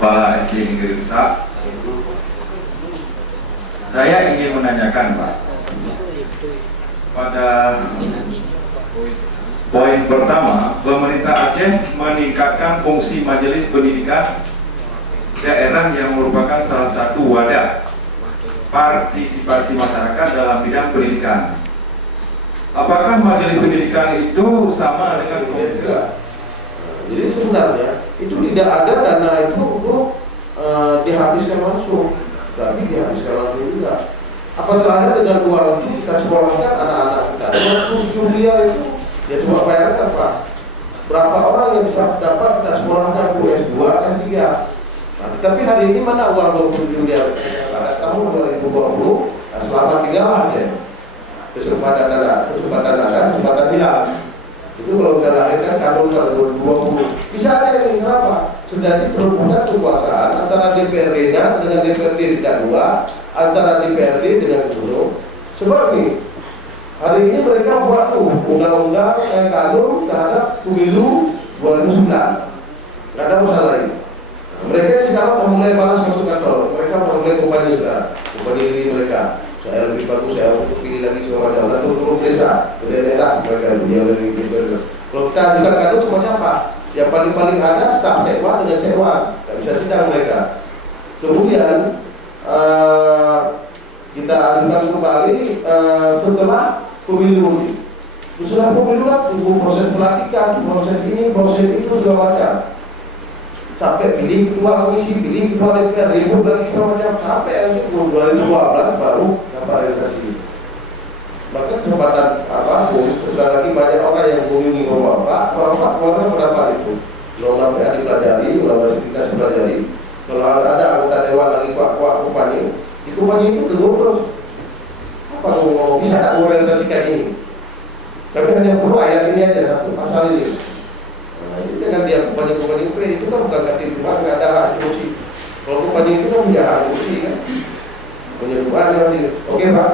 Kepala SD Negeri Desa. Saya ingin menanyakan, Pak, pada poin pertama, pemerintah Aceh meningkatkan fungsi majelis pendidikan daerah yang merupakan salah satu wadah partisipasi masyarakat dalam bidang pendidikan. Apakah majelis pendidikan itu sama dengan pemerintah? Jadi sebenarnya itu tidak ada dana itu untuk dihabiskan langsung, berarti dihabiskan langsung juga. Apa salahnya dengan uang itu kita sekolahkan anak-anak kita? 7 miliar itu ya cuma bayarkan, Pak. Berapa orang yang bisa dapat kita sekolahkan S2, S3? Nah, tapi hari ini mana uang 27 miliar? Pada tahun 2020, nah, selamat tinggal aja. Kesempatan hilang. Itu kalau kita lahirkan tahun 2020 bisa ada yang kenapa? Sudah diperebutkan kekuasaan antara DPRD-nya dengan DPRD tingkat 2, antara DPRD dengan gubernur. Sebab ini hari ini mereka buat undang-undang kanun terhadap pemilu 2009. Nggak ada masalah lagi. Nah, mereka sekarang sudah mulai malas masuk kantor. Mereka sudah mulai kompani sekarang. Kompani diri mereka. Saya lebih bagus, saya untuk pilih lagi semua macam. Lalu turun desa, ke daerah mereka dia lebih gitu. Kalau kita juga kanun sama siapa? Yang paling ada staf sewa dengan sewa. Nggak bisa sidang mereka. Kemudian kita adukan kembali setelah pemilu. Setelah pemilu kan tunggu proses pelantikan, proses ini, proses itu segala macam. Sampai pilih ketua komisi, pilih ketua DPR, ribut lagi segala macam. Sampai akhirnya 2012 baru dapat realisasi. Bahkan kesempatan apapun, sekali lagi banyak orang yang mengunjungi Bapak keluarga pendapat itu. Kalau sampai dipelajari, kalau kita pelajari. Kalau ada anggota dewan lagi kuat-kuat kompani, di kompani itu tegur terus. Apa ngomong bisa tak merealisasikan ini? Tapi hanya perlu ayat ini aja, satu pasal ini. Nah, itu kan dia kompani-kompani itu kan bukan ganti rumah, nggak ada hak eksekusi. Kalau kompani itu kan punya hak eksekusi kan. Punya rumah nanti. Oke Pak,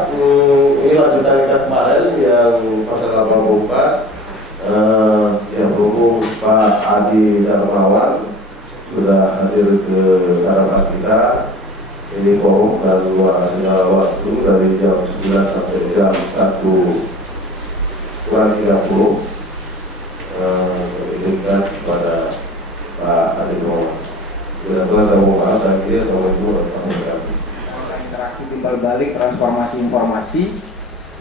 ini lanjutan kita kemarin yang pasal 84 yang berhubung Pak Adi Darmawan sudah hadir ke hadapan kita. Ini forum dan segala waktu dari jam 9 sampai jam 1:30 berikan kepada Pak Adi Darmawan. Bila-bila saya mohon dan kira Assalamualaikum warahmatullahi wabarakatuh. Interaksi timbal balik transformasi informasi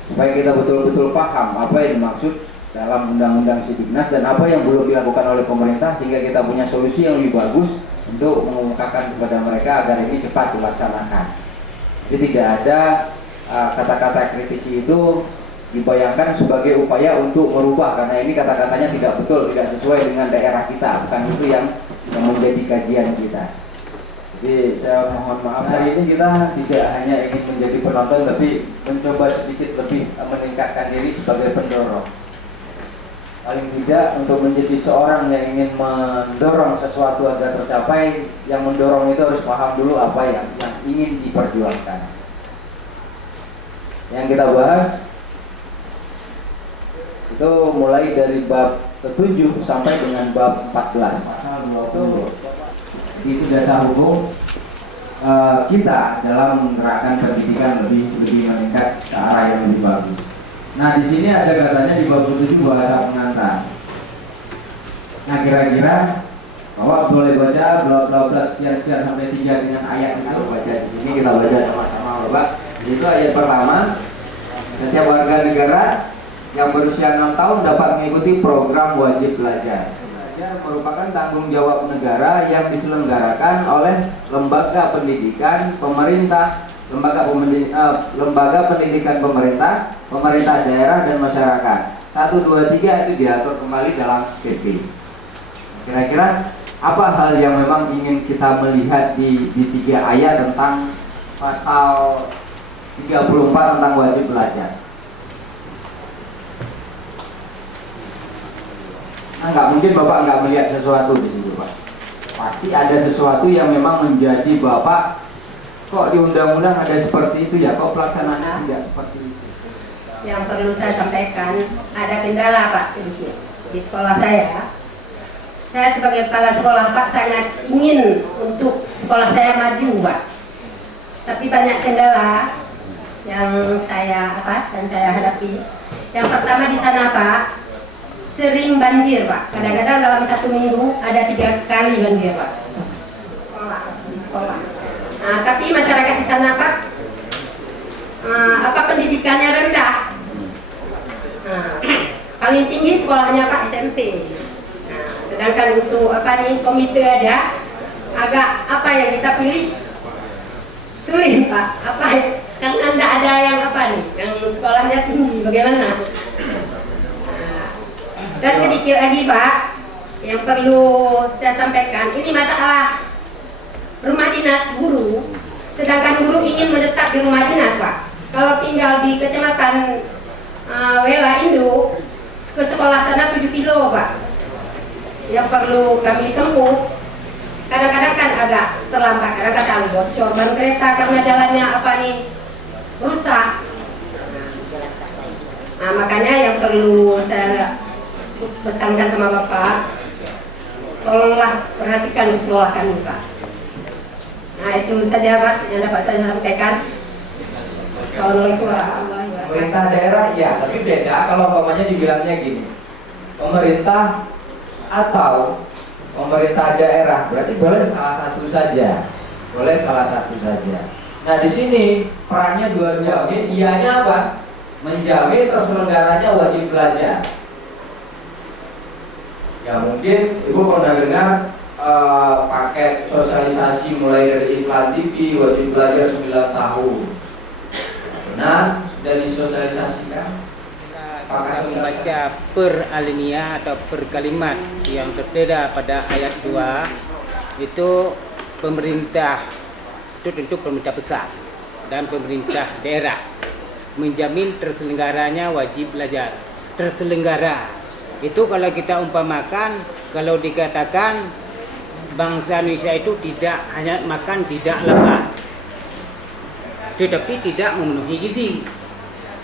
supaya kita betul-betul paham apa yang dimaksud dalam undang-undang Sidiknas dan apa yang belum dilakukan oleh pemerintah sehingga kita punya solusi yang lebih bagus untuk mengumumkakan kepada mereka agar ini cepat dilaksanakan. Jadi tidak ada kata-kata kritisi itu dibayangkan sebagai upaya untuk merubah karena ini kata-katanya tidak betul, tidak sesuai dengan daerah kita, bukan itu yang menjadi kajian kita. Jadi saya mohon maaf hari ini kita tidak hanya ingin menjadi penonton tapi mencoba sedikit lebih meningkatkan diri sebagai pendorong. Paling tidak untuk menjadi seorang yang ingin mendorong sesuatu agar tercapai, yang mendorong itu harus paham dulu apa yang ingin diperjuangkan. Yang kita bahas itu mulai dari bab ke-7 sampai dengan bab 14. Itu dasar hukum kita dalam menerapkan pendidikan lebih meningkat ke arah yang lebih bagus. Nah di sini ada katanya di bab 7 bahasa pengantar. Nah kira-kira Bapak boleh baca bla bla sekian sampai 3 dengan ayat itu baca di sini kita baca sama-sama Bapak. Itu ayat pertama. Setiap warga negara yang berusia 6 tahun dapat mengikuti program wajib belajar. Belajar merupakan tanggung jawab negara yang diselenggarakan oleh lembaga pendidikan pemerintah, lembaga pendidikan pemerintah, pemerintah daerah dan masyarakat. 1, 2, 3 itu diatur kembali dalam PP. Kira-kira apa hal yang memang ingin kita melihat di 3 ayat tentang pasal 34 tentang wajib belajar? Nah, nggak mungkin Bapak nggak melihat sesuatu di situ, Pak. Pasti ada sesuatu yang memang menjadi Bapak, kok di undang-undang ada seperti itu ya, kok pelaksanaannya tidak seperti itu. Yang perlu saya sampaikan, ada kendala Pak sedikit di sekolah saya. Saya sebagai kepala sekolah Pak sangat ingin untuk sekolah saya maju Pak. Tapi banyak kendala yang saya hadapi. Yang pertama di sana Pak, sering banjir Pak. Kadang-kadang dalam 1 minggu ada 3 kali banjir Pak. Di sekolah. Nah, tapi masyarakat di sana Pak, pendidikannya rendah. Nah, paling tinggi sekolahnya Pak SMP. Nah, sedangkan untuk komite ada agak yang kita pilih sulit Pak. Karena tidak ada yang yang sekolahnya tinggi. Bagaimana? Nah, dan sedikit lagi Pak, yang perlu saya sampaikan, ini masalah rumah dinas guru. Sedangkan guru ingin menetap di rumah dinas Pak. Kalau tinggal di kecamatan Wela Induk, ke sekolah sana 7 kilo Pak. Yang perlu kami tempuh, kadang-kadang kan agak terlambat, kadang-kadang bocor ban kereta karena jalannya rusak. Nah, makanya yang perlu saya pesankan sama Bapak, tolonglah perhatikan sekolah kami Pak. Nah, itu saja Pak yang dapat saya sampaikan. Assalamualaikum warahmatullahi wabarakatuh. Pemerintah daerah iya, tapi beda kalau umpamanya dibilangnya gini, pemerintah atau pemerintah daerah, berarti boleh salah satu saja, Nah, di sini perannya dua-duanya. Iyanya apa? Menjamin terselenggaranya wajib belajar. Ya mungkin Ibu pernah dengar paket sosialisasi mulai dari iklan TV, wajib belajar 9 tahun. Nah, sudah disosialisasikan. Apakah membaca per alinea atau per kalimat yang berbeda pada ayat 2 itu pemerintah, itu tentu pemerintah besar dan pemerintah daerah menjamin terselenggaranya wajib belajar. Terselenggara itu kalau kita umpamakan, kalau dikatakan bangsa Indonesia itu tidak hanya makan, tidak lapar, tetapi tidak memenuhi gizi,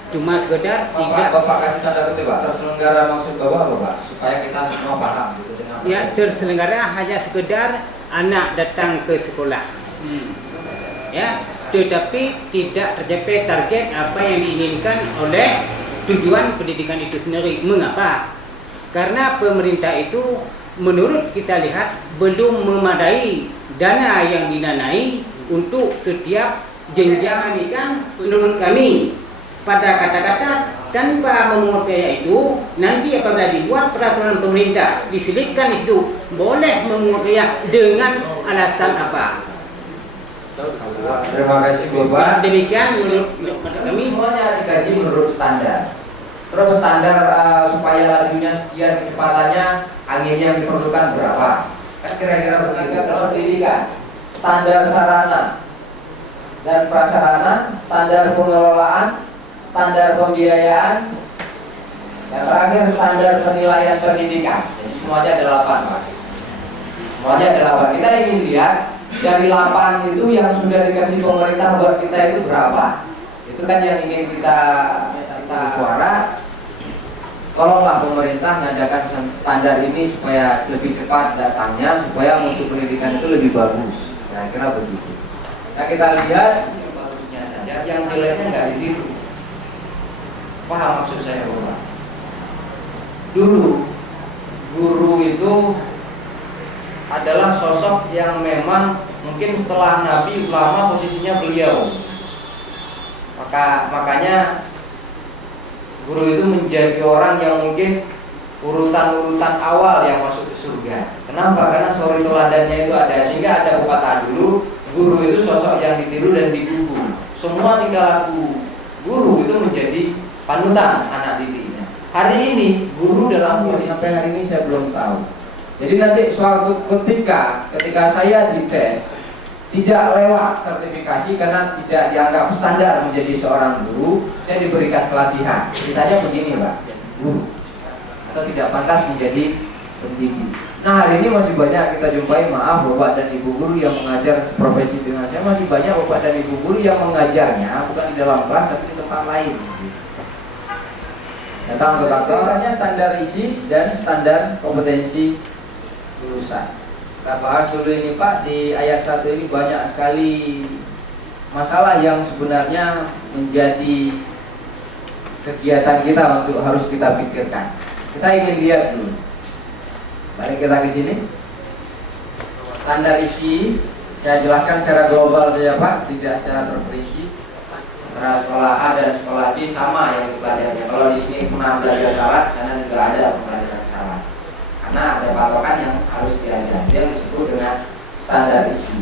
cuma sekedar tidak. Bapak kasih tanda kutip Pak, terselenggara maksud Bapak supaya kita semua paham gitu. Ya, terselenggara hanya sekedar anak datang ke sekolah, ya, tetapi tidak tercapai target apa yang diinginkan oleh tujuan pendidikan itu sendiri. Mengapa? Karena pemerintah itu menurut kita lihat belum memadai dana yang didanai untuk setiap jenjang pendidikan. Menurut kami, pada kata-kata tanpa memungut biaya itu, nanti apabila dibuat peraturan pemerintah diselipkan itu boleh memungut biaya dengan alasan apa? Terima kasih Bapak. Demikian menurut kami. Semuanya dikaji menurut standar. Terus standar supaya lajunya sekian, kecepatannya, angin yang diperlukan berapa? Kan kira-kira begitu. Kalau pendidikan, standar sarana dan prasarana, standar pengelolaan, standar pembiayaan, dan terakhir standar penilaian pendidikan. Jadi semuanya ada 8 Pak. Semuanya ada 8. Kita ingin lihat dari 8 itu yang sudah dikasih pemerintah buat kita itu berapa. Itu kan yang ingin kita suara. Tolonglah pemerintah mengadakan standar ini supaya lebih cepat datangnya, supaya mutu pendidikan itu lebih bagus. Kira-kira begitu. Nah, kita lihat bagusnya saja, yang jeleknya nggak ditiru. Paham maksud saya Bapak? Dulu guru itu adalah sosok yang memang mungkin setelah Nabi ulama posisinya beliau. Makanya guru itu menjadi orang yang mungkin urutan-urutan awal yang masuk ke surga. Kenapa? Karena suri teladannya itu ada, sehingga ada pepatah dulu, guru itu sosok yang ditiru dan digugu. Semua tingkah laku guru itu menjadi panutan anak didiknya. Hari ini guru dalam posisi sampai hari ini saya belum tahu. Jadi nanti suatu ketika saya dites tidak lewat sertifikasi karena tidak dianggap standar menjadi seorang guru, saya diberikan pelatihan. Ceritanya begini Pak, guru atau tidak pantas menjadi pendidik. Nah, hari ini masih banyak kita jumpai, maaf Bapak dan Ibu guru yang mengajar profesi dengan saya, masih banyak Bapak dan Ibu guru yang mengajarnya bukan di dalam kelas tapi di tempat lain. Datang ke kantor, hanya standar isi dan standar kompetensi lulusan. Kita bahas dulu ini Pak, di ayat 1 ini banyak sekali masalah yang sebenarnya menjadi kegiatan kita untuk harus kita pikirkan. Kita ingin lihat dulu. Mari kita ke sini. Standar isi, saya jelaskan secara global saja Pak, tidak secara terperinci. Antara sekolah A dan sekolah C sama yang dipelajari. Kalau di sini pernah belajar salat, di sana juga ada pembelajaran salat. Karena ada patokan yang harus diajar. Dia disebut dengan standar isi.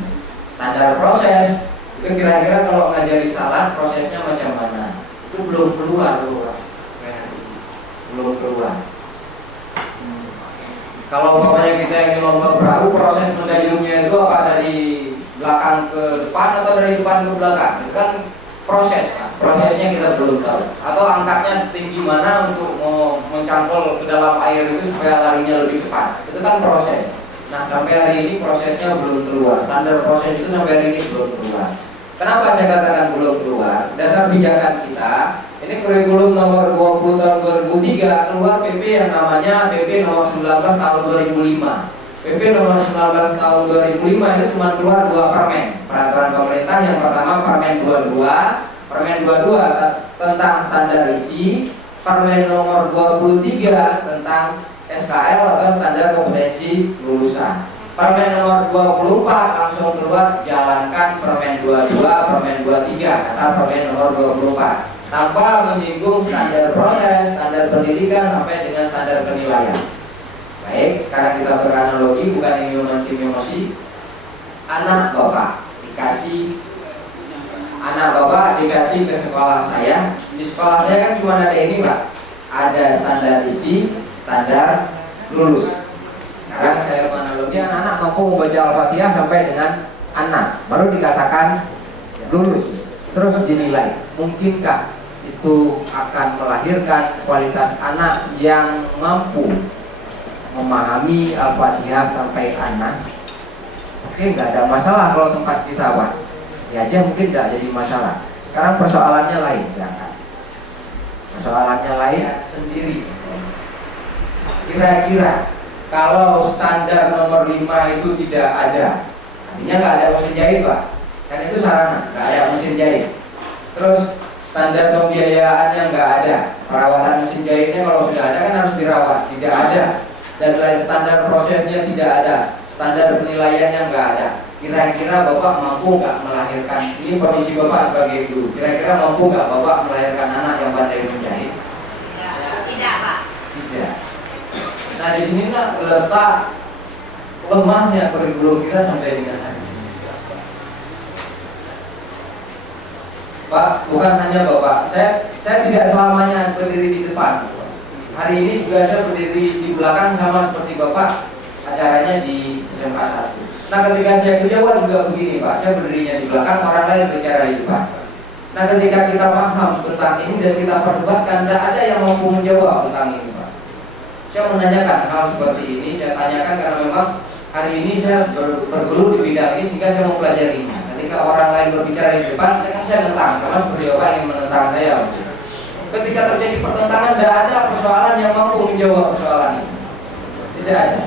Standar proses, itu kira-kira kalau ngajari salat prosesnya macam mana? Itu belum keluar loh. Belum keluar. Kalau umpamanya kita ingin lomba perahu, proses mendayungnya itu apa dari belakang ke depan atau dari depan ke belakang? Itu kan proses, Pak. Prosesnya kita belum tahu. Atau angkatnya setinggi mana untuk mencangkul ke dalam air itu supaya larinya lebih cepat. Itu kan proses. Nah, sampai hari ini prosesnya belum keluar. Standar proses itu sampai hari ini belum keluar. Kenapa saya katakan belum keluar? Dasar pijakan kita, ini kurikulum nomor 20 tahun 2003 keluar PP yang namanya PP nomor 19 tahun 2005. PP nomor 19 tahun 2005 itu cuma keluar 2 permen peraturan pemerintah. Yang pertama Permen 22, Permen 22 tentang standar isi, Permen nomor 23 tentang SKL atau standar kompetensi lulusan. Permen nomor 24 langsung keluar, jalankan Permen 22, Permen 23 kata Permen nomor 24 tanpa menyinggung standar proses, standar pendidikan sampai dengan standar penilaian. Baik, sekarang kita beranalogi, bukan ingin memancing emosi. Anak bapak dikasih ke sekolah saya. Di sekolah saya kan cuma ada ini Pak, ada standar isi, standar lulus. Sekarang saya menganalogi anak-anak mampu membaca Al-Fatihah sampai dengan An-Nas, baru dikatakan lulus. Terus dinilai, mungkinkah itu akan melahirkan kualitas anak yang mampu memahami Al-Fatihah sampai An-Nas? Oke, nggak ada masalah kalau tempat kita Pak. Ya aja mungkin nggak jadi masalah. Sekarang persoalannya lain, jangan. Persoalannya lain sendiri. Kira-kira kalau standar nomor 5 itu tidak ada, artinya nggak ada mesin jahit Pak. Kan itu sarana, nggak ada mesin jahit. Terus standar pembiayaannya nggak ada, perawatan mesin jahitnya kalau sudah ada kan harus dirawat, tidak ada. Dan standar prosesnya tidak ada, standar penilaiannya nggak ada. Kira-kira Bapak mampu nggak melahirkan, ini kondisi Bapak sebagai guru, kira-kira mampu nggak Bapak melahirkan anak yang pandai menjahit? Tidak Pak. Tidak. Nah di sinilah letak lemahnya kurikulum kita sampai dengan hari ini. Pak, bukan hanya Bapak, saya tidak selamanya berdiri di depan. Hari ini juga saya berdiri di belakang sama seperti Bapak acaranya di SMK 1. Nah ketika saya kejauhan juga begini Pak, saya berdirinya di belakang, orang lain bicara di depan. Nah ketika kita paham tentang ini dan kita perdebatkan, tidak ada yang mampu menjawab tentang ini Pak. Saya menanyakan hal seperti ini, saya tanyakan karena memang hari ini saya berguru di bidang ini sehingga saya mempelajarinya. Ketika orang lain berbicara di depan, saya nentang, karena seperti Bapak ingin menentang saya. Ketika terjadi pertentangan, tidak ada persoalan yang mampu menjawab persoalan ini. Tidak ada.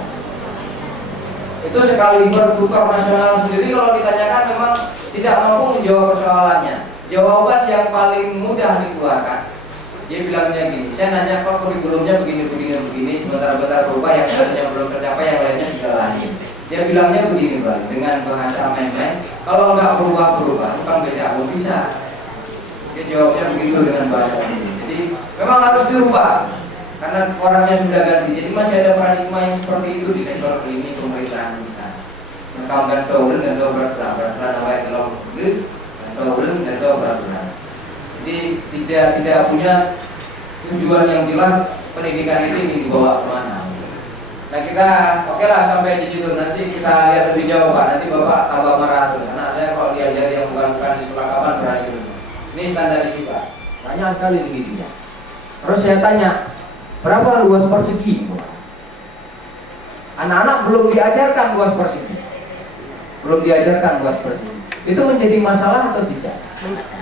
Itu sekali bertukar nasional sendiri kalau ditanyakan memang tidak mampu menjawab persoalannya. Jawaban yang paling mudah dikeluarkan, dia bilangnya gini, saya nanya kok kurikulumnya begini, sebentar-bentar berubah, yang satunya belum tercapai, yang lainnya dijalani. Dia bilangnya begini Pak, dengan bahasa main-main, kalau nggak berubah-berubah, tukang beca belum bisa. Dia jawabnya begitu dengan bahasa ini. Jadi memang harus dirubah, karena orangnya sudah ganti. Jadi masih ada paradigma yang seperti itu di sektor ini pemerintahan kita. Mereka gantung berat. Jadi tidak punya tujuan yang jelas pendidikan ini dibawa kemana. Nah kita oke lah sampai di situ, nanti kita lihat lebih jauh Pak. Nanti Bapak tambah marah tuh. Anak saya kalau diajari yang bukan di sekolah kapan berhasil. Ini standar isi Pak. Banyak sekali segitunya. Terus saya tanya, berapa luas persegi? Anak-anak belum diajarkan luas persegi. Belum diajarkan luas persegi. Itu menjadi masalah atau tidak?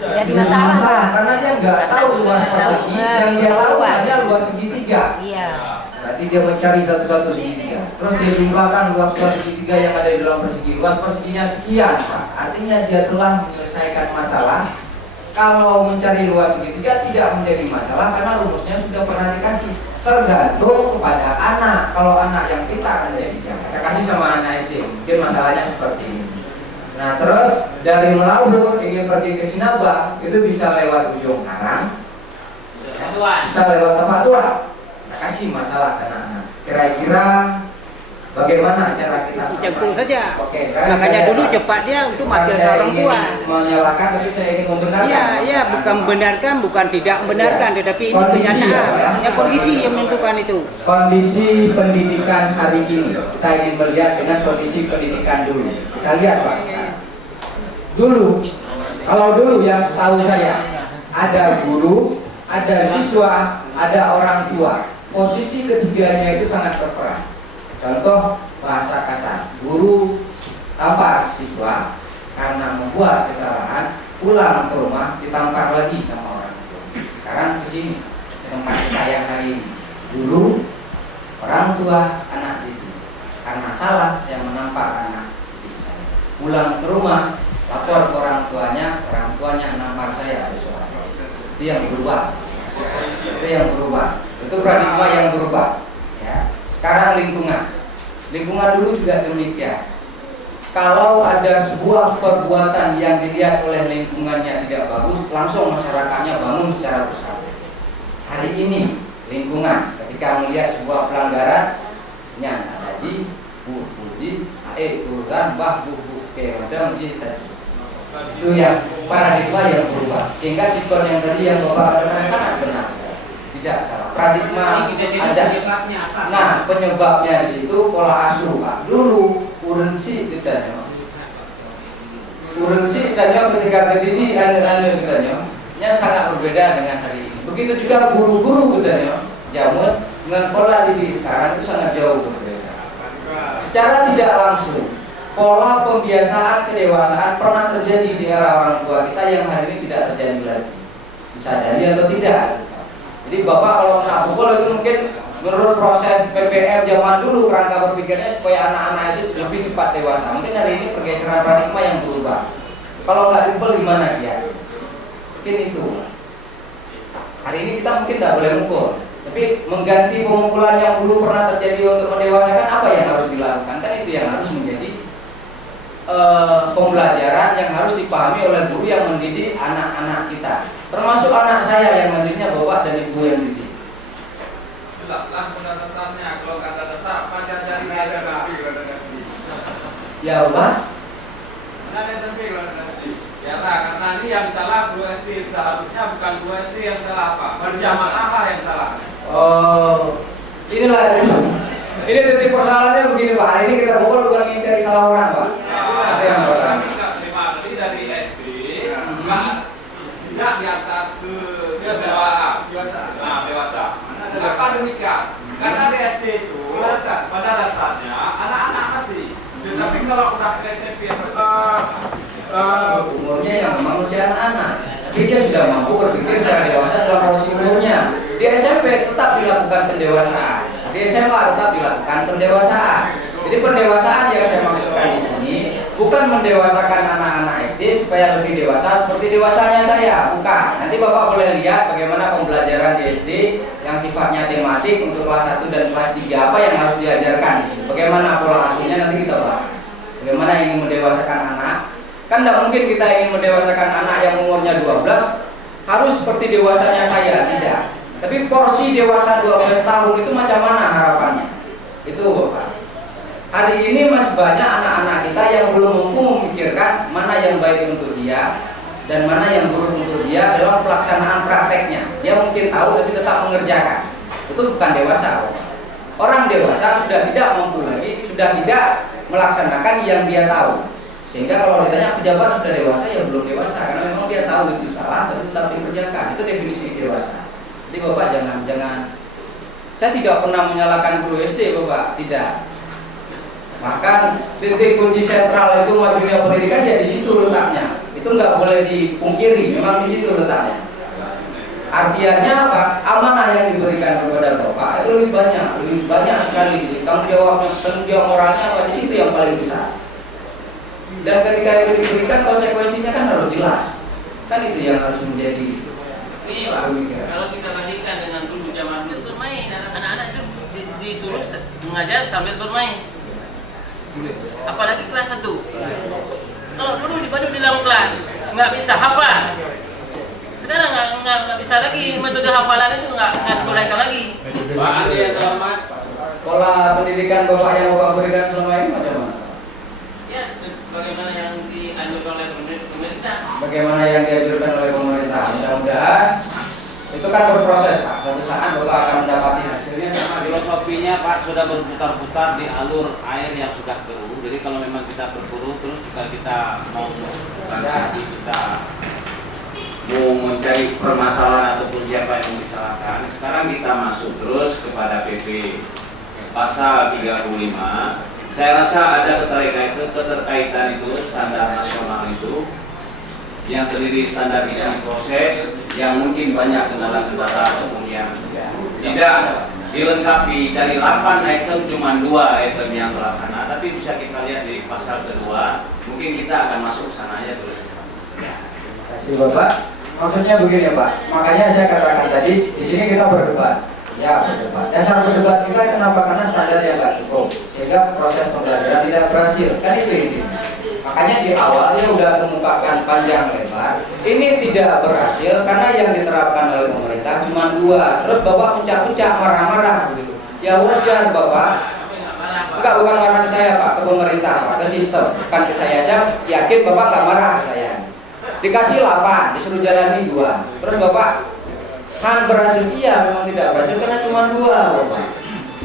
Jadi masalah Pak. Karena dia nggak tahu luas persegi, yang dia tahu hanya luas segitiga. Iya. Berarti dia mencari satu-satu segitiga. terus dijumlahkan luas segitiga yang ada di dalam persegi, luas perseginya sekian, Pak. Artinya dia telah menyelesaikan masalah. Kalau mencari luas segitiga tidak menjadi masalah karena rumusnya sudah pernah dikasih. Tergantung kepada anak. Kalau anak yang pintar ya kita kasih sama anak SD, mungkin masalahnya seperti ini. Nah terus dari Melabu ingin pergi ke Sinabang itu bisa lewat ujung Karang, bisa lewat tempat tua. Kita kasih masalah ke anak-anak. Kira-kira bagaimana cara kita Dicangkul saja. Oke, sekarang Makanya saya- dulu cepat dia untuk masuk ke saya orang ingin tua. menyalahkan tapi saya ingin membenarkan. Ya, ya, bukan membenarkan, bukan tidak membenarkan, tetapi ini Kondisi, kenyataan. ya. Ya kondisi yang menentukan itu. Kondisi pendidikan hari ini kita ingin melihat dengan kondisi pendidikan dulu. Kita lihat Pak. Dulu, kalau dulu yang setahu saya ada guru, ada siswa, ada orang tua. Posisi ketiganya itu sangat berperan. Contoh bahasa kasar, guru tampar siswa karena membuat kesalahan, pulang ke rumah ditampar lagi sama orang tua. Sekarang ke sini tempat kita yang hari ini. Dulu orang tua anak didik, karena salah saya menampar anak didik saya. Pulang ke rumah lapor ke orang tuanya nampar saya besok. Itu yang berubah. Itu yang berubah. Itu paradigma yang berubah. Ya. Sekarang lingkungan dulu juga demikian. Kalau ada sebuah perbuatan yang dilihat oleh lingkungannya tidak bagus, langsung masyarakatnya bangun secara bersama. Hari ini lingkungan ketika melihat sebuah pelanggaran, nyana haji, puji, urutan, bah, ke macam itu yang paradigma yang berubah. Sehingga sikon yang tadi yang Bapak katakan sangat benar. Tidak salah. Paradigma ada. Nah, penyebabnya di situ pola asuh Pak. Dulu urensi kitanya. Urensi kitanya ketika dididik anu kitanya sangat berbeda dengan hari ini. Begitu juga guru-guru kitanya. Jamun dengan pola didik sekarang itu sangat jauh berbeda. Secara tidak langsung, pola pembiasaan kedewasaan pernah terjadi di era orang tua kita yang hari ini tidak terjadi lagi. Disadari atau tidak? Jadi Bapak kalau nak pukul itu mungkin menurut proses PPM zaman dulu kerangka berpikirnya supaya anak-anak itu lebih cepat dewasa. Mungkin hari ini pergeseran paradigma yang berubah. Kalau nggak dipukul gimana dia? Mungkin itu. Hari ini kita mungkin tidak boleh mukul, tapi mengganti pemukulan yang dulu pernah terjadi untuk mendewasakan apa yang harus dilakukan? Kan itu yang harus menjadi pembelajaran yang harus dipahami oleh guru yang mendidik anak-anak kita. Termasuk anak saya yang nantinya bapak dan ibu yang didik. Jelaslah dasarnya. Kalau kata dasar, pada dari Ya Pak. Ya lah, karena ini yang salah guru SD. Seharusnya bukan guru SD yang salah apa? Berjamaah lah yang salah. Oh, inilah ini titik persoalannya begini Pak. Hari ini kita pukul bukan ingin cari salah orang Pak. Apa yang Bapak? Terima kasih dari SD. Tidak diantar ke dewasa. Nah, dewasa. Kenapa demikian? Karena di SD itu pada dasarnya anak-anak masih. Tetapi kalau udah ke SMP Umurnya yang memang usia anak-anak, tapi dia sudah mampu berpikir secara dewasa dalam porsi umurnya. Di SMP tetap dilakukan pendewasaan, di SMA tetap dilakukan pendewasaan. Jadi pendewasaan yang saya maksudkan di sini bukan mendewasakan anak-anak SD supaya lebih dewasa seperti dewasanya saya, bukan. Nanti Bapak boleh lihat bagaimana pembelajaran di SD yang sifatnya tematik untuk kelas 1 dan kelas 3 apa yang harus diajarkan. Bagaimana pola asuhnya nanti kita bahas. Bagaimana ingin mendewasakan anak. Kan tidak mungkin kita ingin mendewasakan anak yang umurnya 12 harus seperti dewasanya saya, tidak. Tapi porsi dewasa 12 tahun itu macam mana harapannya? Itu Bapak. Hari ini masih banyak anak-anak kita yang belum mampu memikirkan mana yang baik untuk dia dan mana yang buruk untuk dia dalam pelaksanaan prakteknya. Dia mungkin tahu tapi tetap mengerjakan. Itu bukan dewasa. Orang dewasa sudah tidak mampu lagi, sudah tidak melaksanakan yang dia tahu. Sehingga kalau ditanya pejabat sudah dewasa, ya belum dewasa karena memang dia tahu itu salah tapi tetap dikerjakan. Itu definisi dewasa. Jadi Bapak jangan. Saya tidak pernah menyalahkan guru SD Bapak, tidak. Bahkan titik kunci sentral itu majunya pendidikan ya di situ letaknya. Itu nggak boleh dipungkiri, memang di situ letaknya. Artinya apa? Amanah yang diberikan kepada Bapak itu lebih banyak sekali di situ. Tanggung jawab moralnya apa di situ yang paling besar. Dan ketika itu diberikan konsekuensinya kan harus jelas. Kan itu yang harus menjadi pemikiran. Kalau kita bandingkan dengan dulu zaman dulu bermain, anak-anak itu disuruh mengajar sambil bermain. Apalagi kelas 1. Kalau dulu dipadu di dalam kelas nggak bisa hafal. Sekarang nggak bisa lagi, metode hafalan itu nggak dibolehkan lagi. Pak Andi yang terhormat, pola pendidikan Bapak yang Bapak berikan selama ini macam mana? Ya, sebagaimana yang dianjurkan oleh pemerintah. Bagaimana yang dianjurkan oleh pemerintah? Mudah-mudahan itu kan berproses Pak. Suatu saat Bapak akan mendapati hasilnya sama. Filosofinya Pak sudah berputar-putar di alur air yang sudah keruh. Jadi kalau memang kita berburu terus kita mau mencari permasalahan ataupun siapa yang disalahkan. Sekarang kita masuk terus kepada PP pasal 35. Saya rasa ada keterkaitan itu standar nasional itu yang terdiri standarisasi proses yang mungkin banyak kendala-kendala ataupun yang tidak dilengkapi. Dari 8 item cuma 2 item yang terlaksana, tapi bisa kita lihat di pasal kedua. Mungkin kita akan masuk sana aja terus. Terima kasih Bapak. Maksudnya begini Pak, makanya saya katakan tadi di sini kita berdebat, ya berdebat. Dasar berdebat kita kenapa? Karena standar yang nggak cukup, sehingga proses pembelajaran tidak berhasil. Kan itu intinya. Makanya di awal dia sudah mengemukakan panjang lebar. Ini tidak berhasil karena yang diterapkan oleh pemerintah cuma 2. Terus Bapak puncak-puncak marah-marah begitu. Ya wajar Bapak. Enggak, bukan marah ke saya Pak, ke pemerintah Pak, ke sistem, bukan ke saya. Saya yakin Bapak nggak marah ke saya. Dikasih 8, disuruh jalani 2. Terus Bapak kan berhasil? Iya, memang tidak berhasil karena cuma 2 Bapak.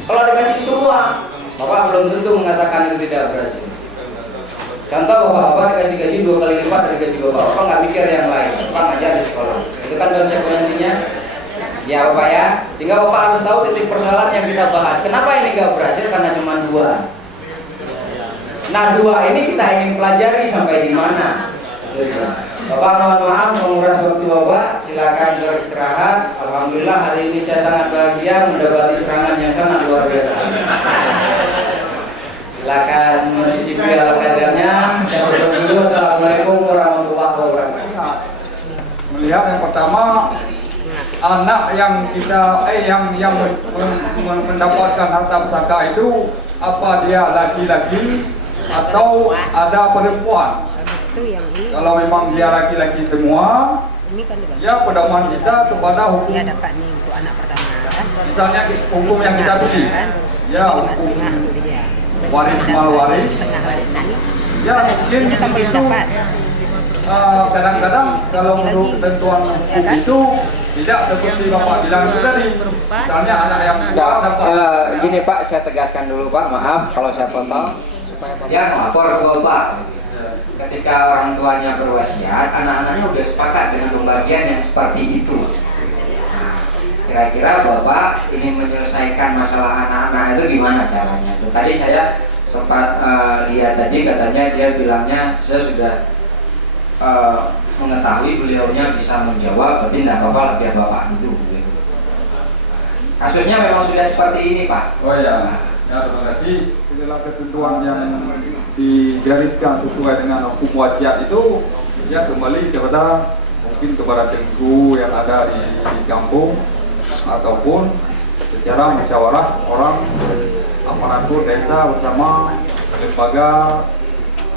Kalau dikasih semua, Bapak belum tentu mengatakan itu tidak berhasil. Contoh Bapak dikasih gaji 2 kali lipat dari gaji Bapak nggak mikir yang lain, Bapak ngajar di sekolah. Itu kan konsekuensinya. Ya Bapak ya, sehingga Bapak harus tahu titik persoalan yang kita bahas. Kenapa ini nggak berhasil? Karena cuma 2. Nah 2 ini kita ingin pelajari sampai di mana. Bapak mohon maaf menguras waktu Bapak, silakan beristirahat. Alhamdulillah hari ini saya sangat bahagia mendapati serangan yang sangat luar biasa. Silakan mencicipi ala kadarnya. Saya tutup dulu. Assalamualaikum warahmatullahi wabarakatuh. Melihat yang pertama, anak yang kita yang mendapatkan harta pusaka itu apa dia laki-laki atau ada perempuan? Kalau memang dia laki-laki semua, ya pedoman kita kepada hukum. Dia dapat nih untuk anak pertama kan. Misalnya hukum yang kita pilih, ya hukum waris mal waris. Ya mungkin itu kadang-kadang kalau menurut ketentuan hukum itu tidak seperti Bapak bilang itu tadi. Misalnya anak yang tua dapat. Gini Pak, saya tegaskan dulu Pak, maaf kalau saya potong. Ya lapor ke Bapak. Ketika orang tuanya berwasiat, anak-anaknya sudah sepakat dengan pembagian yang seperti itu. Kira-kira Bapak ingin menyelesaikan masalah anak-anak itu gimana caranya? So, tadi saya sempat lihat tadi katanya dia bilangnya saya sudah mengetahui beliaunya bisa menjawab, berarti tidak apa-apa biar Bapak itu. Kasusnya memang sudah seperti ini Pak. Oh ya, berarti inilah ketentuan yang digariskan sesuai dengan hukum wasiat itu, ya kembali kepada mungkin kepada tengku yang ada di kampung ataupun secara musyawarah orang aparatur desa bersama lembaga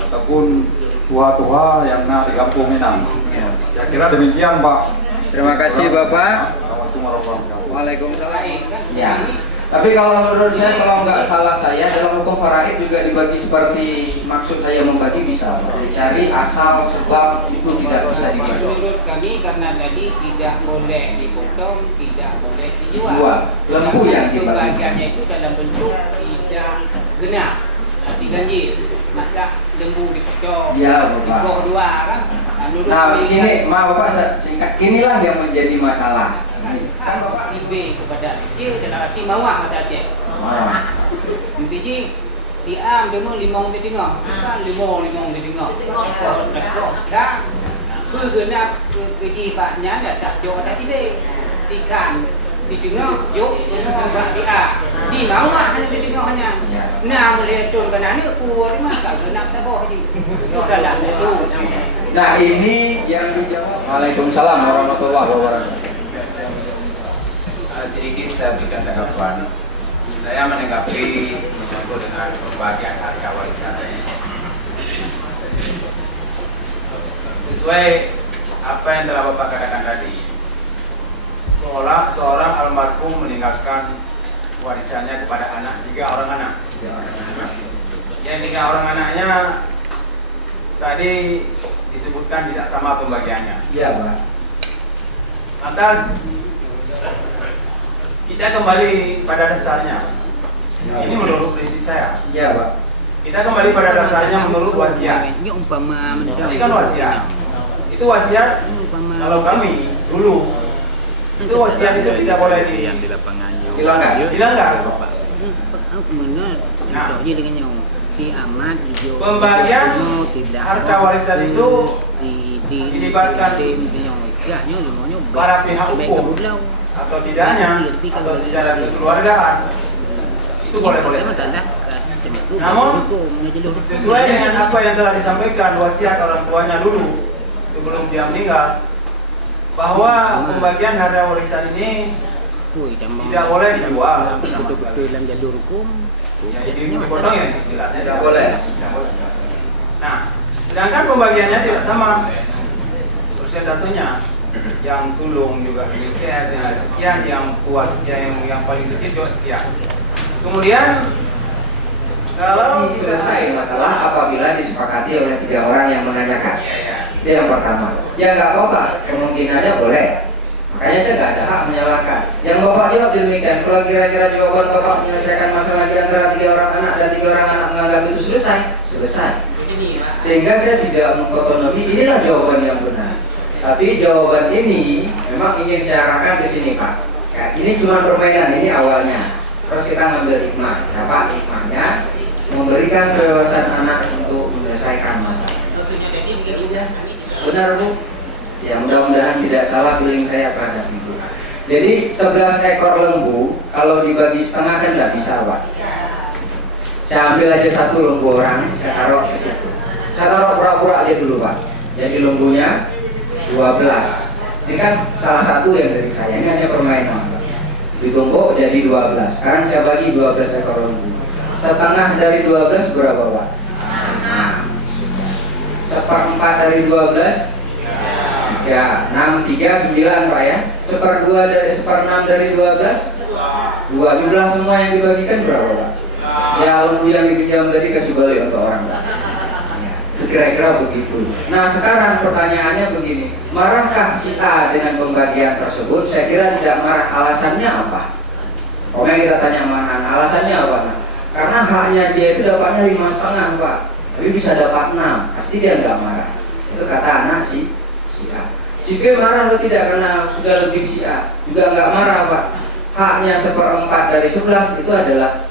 ataupun tua-tua yang ada di kampung Minang. Saya kira demikian Pak. Terima kasih Bapak. Waalaikumsalam. Ya. Tapi kalau menurut saya, kalau nggak salah saya, dalam hukum faraid juga dibagi seperti maksud saya membagi bisa dicari asal sebab itu tidak bisa dibagi. Menurut kami karena tadi tidak boleh dipotong, tidak boleh dijual. Lembu yang dibagi. Bagiannya itu dalam bentuk tidak genap, diganjil. Masa lembu dipotong, Ya Bapak. dipotong 2 kan? Nah ini, maaf Bapak singkat, inilah yang menjadi masalah. Kan Bapak IB kepada kecil dalam arti mawar ada aja. Intinya tiang demo 5 di tengah, kan 5 di tengah. Dah, bergenap keji baknya dah tak jauh ada IB. perhatikan di tengah yuk semua mbak dia di mau hanya di tengahnya nah melihat tuh karena ini keluar mah gak benar taboh di itu salah itu. Nah ini yang dijawab. Waalaikumsalam warahmatullahi wabarakatuh. Sedikit saya berikan tanggapan. Saya menanggapi menyangkut dengan pembagian harga warisan. Sesuai apa yang telah Bapak katakan tadi, seorang almarhum meninggalkan warisannya kepada anak, 3 orang anak. Yang 3 orang anaknya tadi disebutkan tidak sama pembagiannya. Iya Pak. Lantas kita kembali pada dasarnya. Ini menurut prinsip saya. Iya Pak. Kita kembali pada dasarnya menurut wasiat. Ini umpama Ini kan wasiat. Itu wasiat. Kalau kami dulu itu wasiat itu tidak boleh dilanggar. Nah, pembagian harta warisan itu dilibatkan para pihak hukum atau tidaknya atau secara kekeluargaan itu boleh-boleh saja. Namun sesuai dengan apa yang telah disampaikan wasiat orang tuanya dulu sebelum dia meninggal, bahwa pembagian harta warisan ini tidak boleh dijual. betul-betul dalam jalur hukum. Ya, jadi dipotong ya jelasnya Tidak boleh. Nah, sedangkan pembagiannya tidak sama persentasenya. Yang sulung juga sekian, yang tua sekian, yang paling kecil juga sekian. Kemudian kalau Selesai masalah apabila disepakati oleh 3 orang yang menanyakan. Itu yang pertama. Ya nggak apa-apa, kemungkinannya boleh. Makanya saya nggak ada hak menyalahkan. Yang Bapak jawab demikian. Kalau kira-kira jawaban Bapak menyelesaikan masalah di antara 3 orang anak dan 3 orang anak menganggap itu selesai. Sehingga saya tidak mengkotonomi. Inilah jawaban yang benar. Tapi jawaban ini memang ingin saya arahkan ke sini Pak. Ya, ini cuma permainan, ini awalnya. Terus kita ngambil hikmah. Dapat hikmahnya memberikan kebebasan anak untuk menyelesaikan masalah. Benar Bu? Ya mudah-mudahan tidak salah feeling saya pada Ibu. Jadi 11 ekor lembu kalau dibagi setengah kan nggak bisa Pak. Saya ambil aja 1 lembu orang, saya taruh ke situ. Saya taruh pura-pura aja dulu Pak. Jadi lembunya 12. Ini kan salah satu yang dari saya. Ini hanya permainan. Ditumpuk jadi 12. Sekarang saya bagi 12 ekor lembu. Setengah dari 12 berapa Pak? 1/4 dari 12 3, 6, 3, 9 Pak ya. 1/2 dari 1/6 dari 12 2. Jumlah semua yang dibagikan berapa Pak? Ya lembu yang dipinjam tadi kasih balik untuk orang Pak. Kira-kira begitu. Nah sekarang pertanyaannya begini, marahkah si A dengan pembagian tersebut? Saya kira tidak marah. Alasannya apa? Pokoknya kita tanya mana? Alasannya apa? Karena haknya dia itu dapatnya 5,5 Pak, tapi bisa dapat 6. Pasti dia nggak marah. Itu kata anak si A. Si B marah atau tidak karena sudah lebih si A? Juga nggak marah Pak. Haknya 1/4 dari 11 itu adalah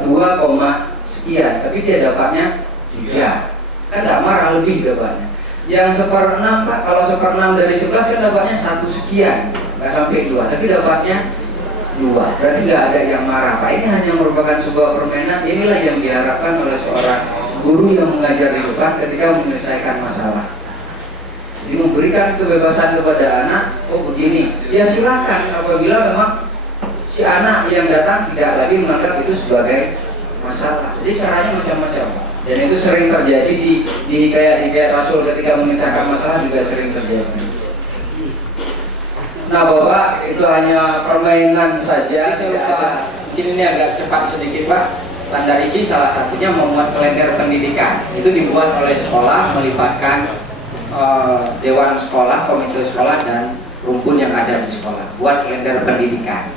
2, sekian, tapi dia dapatnya 3. Kan nggak marah, lebih dapatnya. Yang 1/6 Pak, kalau 1/6 dari 11 kan dapatnya 1 sekian, nggak sampai 2, tapi dapatnya 2. Berarti nggak ada yang marah Pak. Ini hanya merupakan sebuah permainan. Inilah yang diharapkan oleh seorang guru yang mengajar di depan ketika menyelesaikan masalah. Jadi memberikan kebebasan kepada anak. Oh begini, ya silakan. Apabila memang si anak yang datang tidak lagi menganggap itu sebagai masalah. Jadi caranya macam-macam. Dan itu sering terjadi di hikayat Rasul ketika menyelesaikan masalah juga sering terjadi. Nah Bapak, itu hanya permainan saja. Saya lupa, mungkin ini agak cepat sedikit Pak. Standar isi salah satunya membuat kalender pendidikan. Itu dibuat oleh sekolah, melibatkan dewan sekolah, komite sekolah, dan rumpun yang ada di sekolah. Buat kalender pendidikan.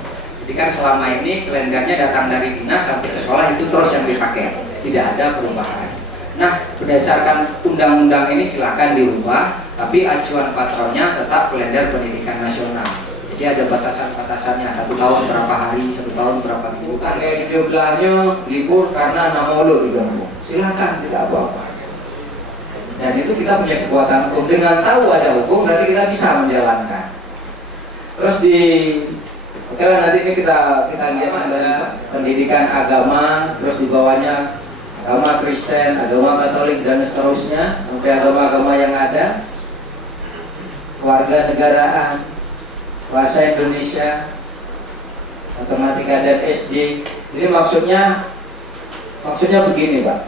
Jadi kan selama ini kalendernya datang dari dinas sampai ke sekolah itu terus yang dipakai, tidak ada perubahan. Nah, berdasarkan undang-undang ini silakan diubah, tapi acuan patronnya tetap kalender pendidikan nasional. Jadi ada batasan-batasannya, 1 tahun berapa hari, 1 tahun berapa minggu. Kan kayak di sebelahnya libur karena nama lo diganggu. Silakan, tidak apa-apa. Dan itu kita punya kekuatan hukum. Dengan tahu ada hukum, berarti kita bisa menjalankan. Terus di oke lah, nanti ini kita lihat ada pendidikan agama, terus di bawahnya agama Kristen, agama Katolik dan seterusnya sampai agama-agama yang ada, warga negaraan, bahasa Indonesia, matematika dan SD. Jadi maksudnya begini Pak.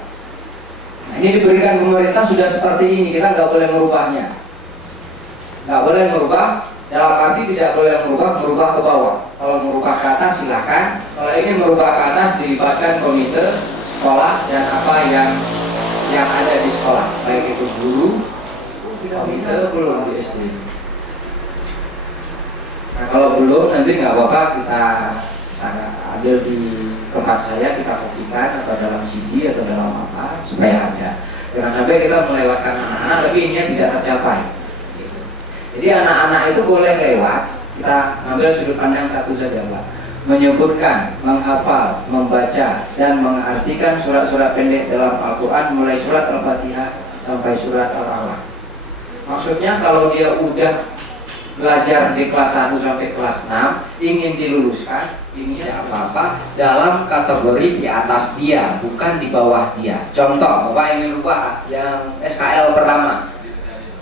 Nah, ini diberikan pemerintah sudah seperti ini, kita nggak boleh merubahnya. Nggak boleh merubah, dalam arti tidak boleh merubah ke bawah. Kalau merubah ke atas silakan. Kalau ini merubah ke atas dilibatkan komite sekolah dan apa yang ada di sekolah, baik itu guru, komite belum di SD. Nah kalau belum nanti nggak apa-apa kita ambil di tempat saya, kita kopikan atau dalam CD atau dalam apa supaya ada. Jangan sampai kita melewatkan anak-anak tapi ini tidak tercapai. Jadi anak-anak itu boleh lewat, kita ambil sudut pandang satu saja Pak. Menyebutkan, menghafal, membaca, dan mengartikan surat-surat pendek dalam Al-Quran mulai surat Al-Fatihah sampai surat Al-Alaq. Maksudnya kalau dia udah belajar di kelas 1 sampai kelas 6 ingin diluluskan, ini tidak apa-apa dalam kategori di atas dia, bukan di bawah dia. Contoh, Bapak ingin rubah yang SKL pertama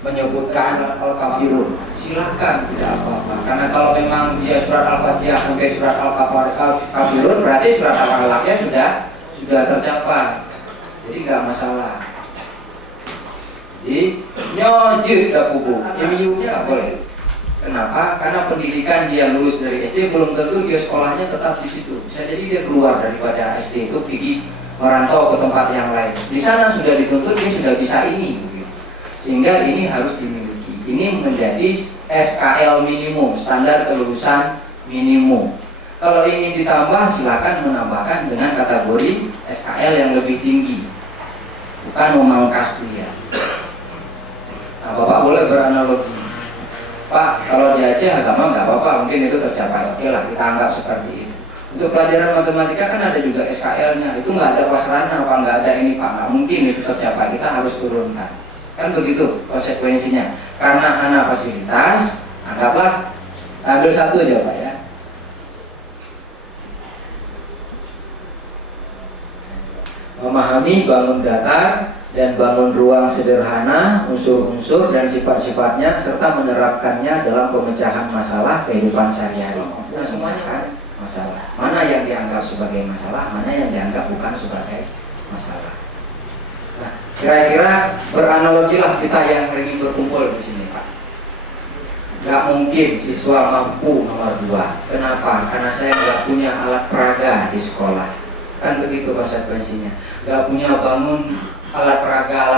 menyebutkan Al-Kafirun, silakan, tidak apa-apa. Karena kalau memang dia surat Al-Fatihah sampai surat Al-Kafirun berarti surat Al-Alaqnya sudah tercapai, jadi nggak masalah. Jadi nyojit ke kubu, MIU-nya nggak boleh. Kenapa? Karena pendidikan dia lulus dari SD belum tentu dia sekolahnya tetap di situ. Bisa jadi dia keluar daripada SD itu pergi merantau ke tempat yang lain. Di sana sudah dituntut dia sudah bisa ini. Sehingga ini harus dimiliki. Ini menjadi SKL minimum, standar kelulusan minimum. Kalau ingin ditambah silakan menambahkan dengan kategori SKL yang lebih tinggi, bukan memangkas dia. Nah, Bapak boleh beranalogi, Pak, kalau di Aceh agama nggak apa-apa, mungkin itu tercapai, oke lah kita anggap seperti itu. Untuk pelajaran matematika kan ada juga SKL-nya, itu nggak ada wasrana, Pak, nggak ada ini Pak, nggak mungkin itu tercapai, kita harus turunkan. Kan begitu konsekuensinya. Karena anak fasilitas, anggaplah ambil satu aja Pak ya. Memahami bangun datar dan bangun ruang sederhana, unsur-unsur dan sifat-sifatnya serta menerapkannya dalam pemecahan masalah kehidupan sehari-hari. Memecahan masalah. Mana yang dianggap sebagai masalah, mana yang dianggap bukan sebagai masalah. Nah, kira-kira beranalogilah kita yang hari ini berkumpul di sini, Pak. Gak mungkin siswa mampu nomor 2. Kenapa? Karena saya gak punya alat peraga di sekolah. Kan begitu konsekuensinya. Gak punya bangun alat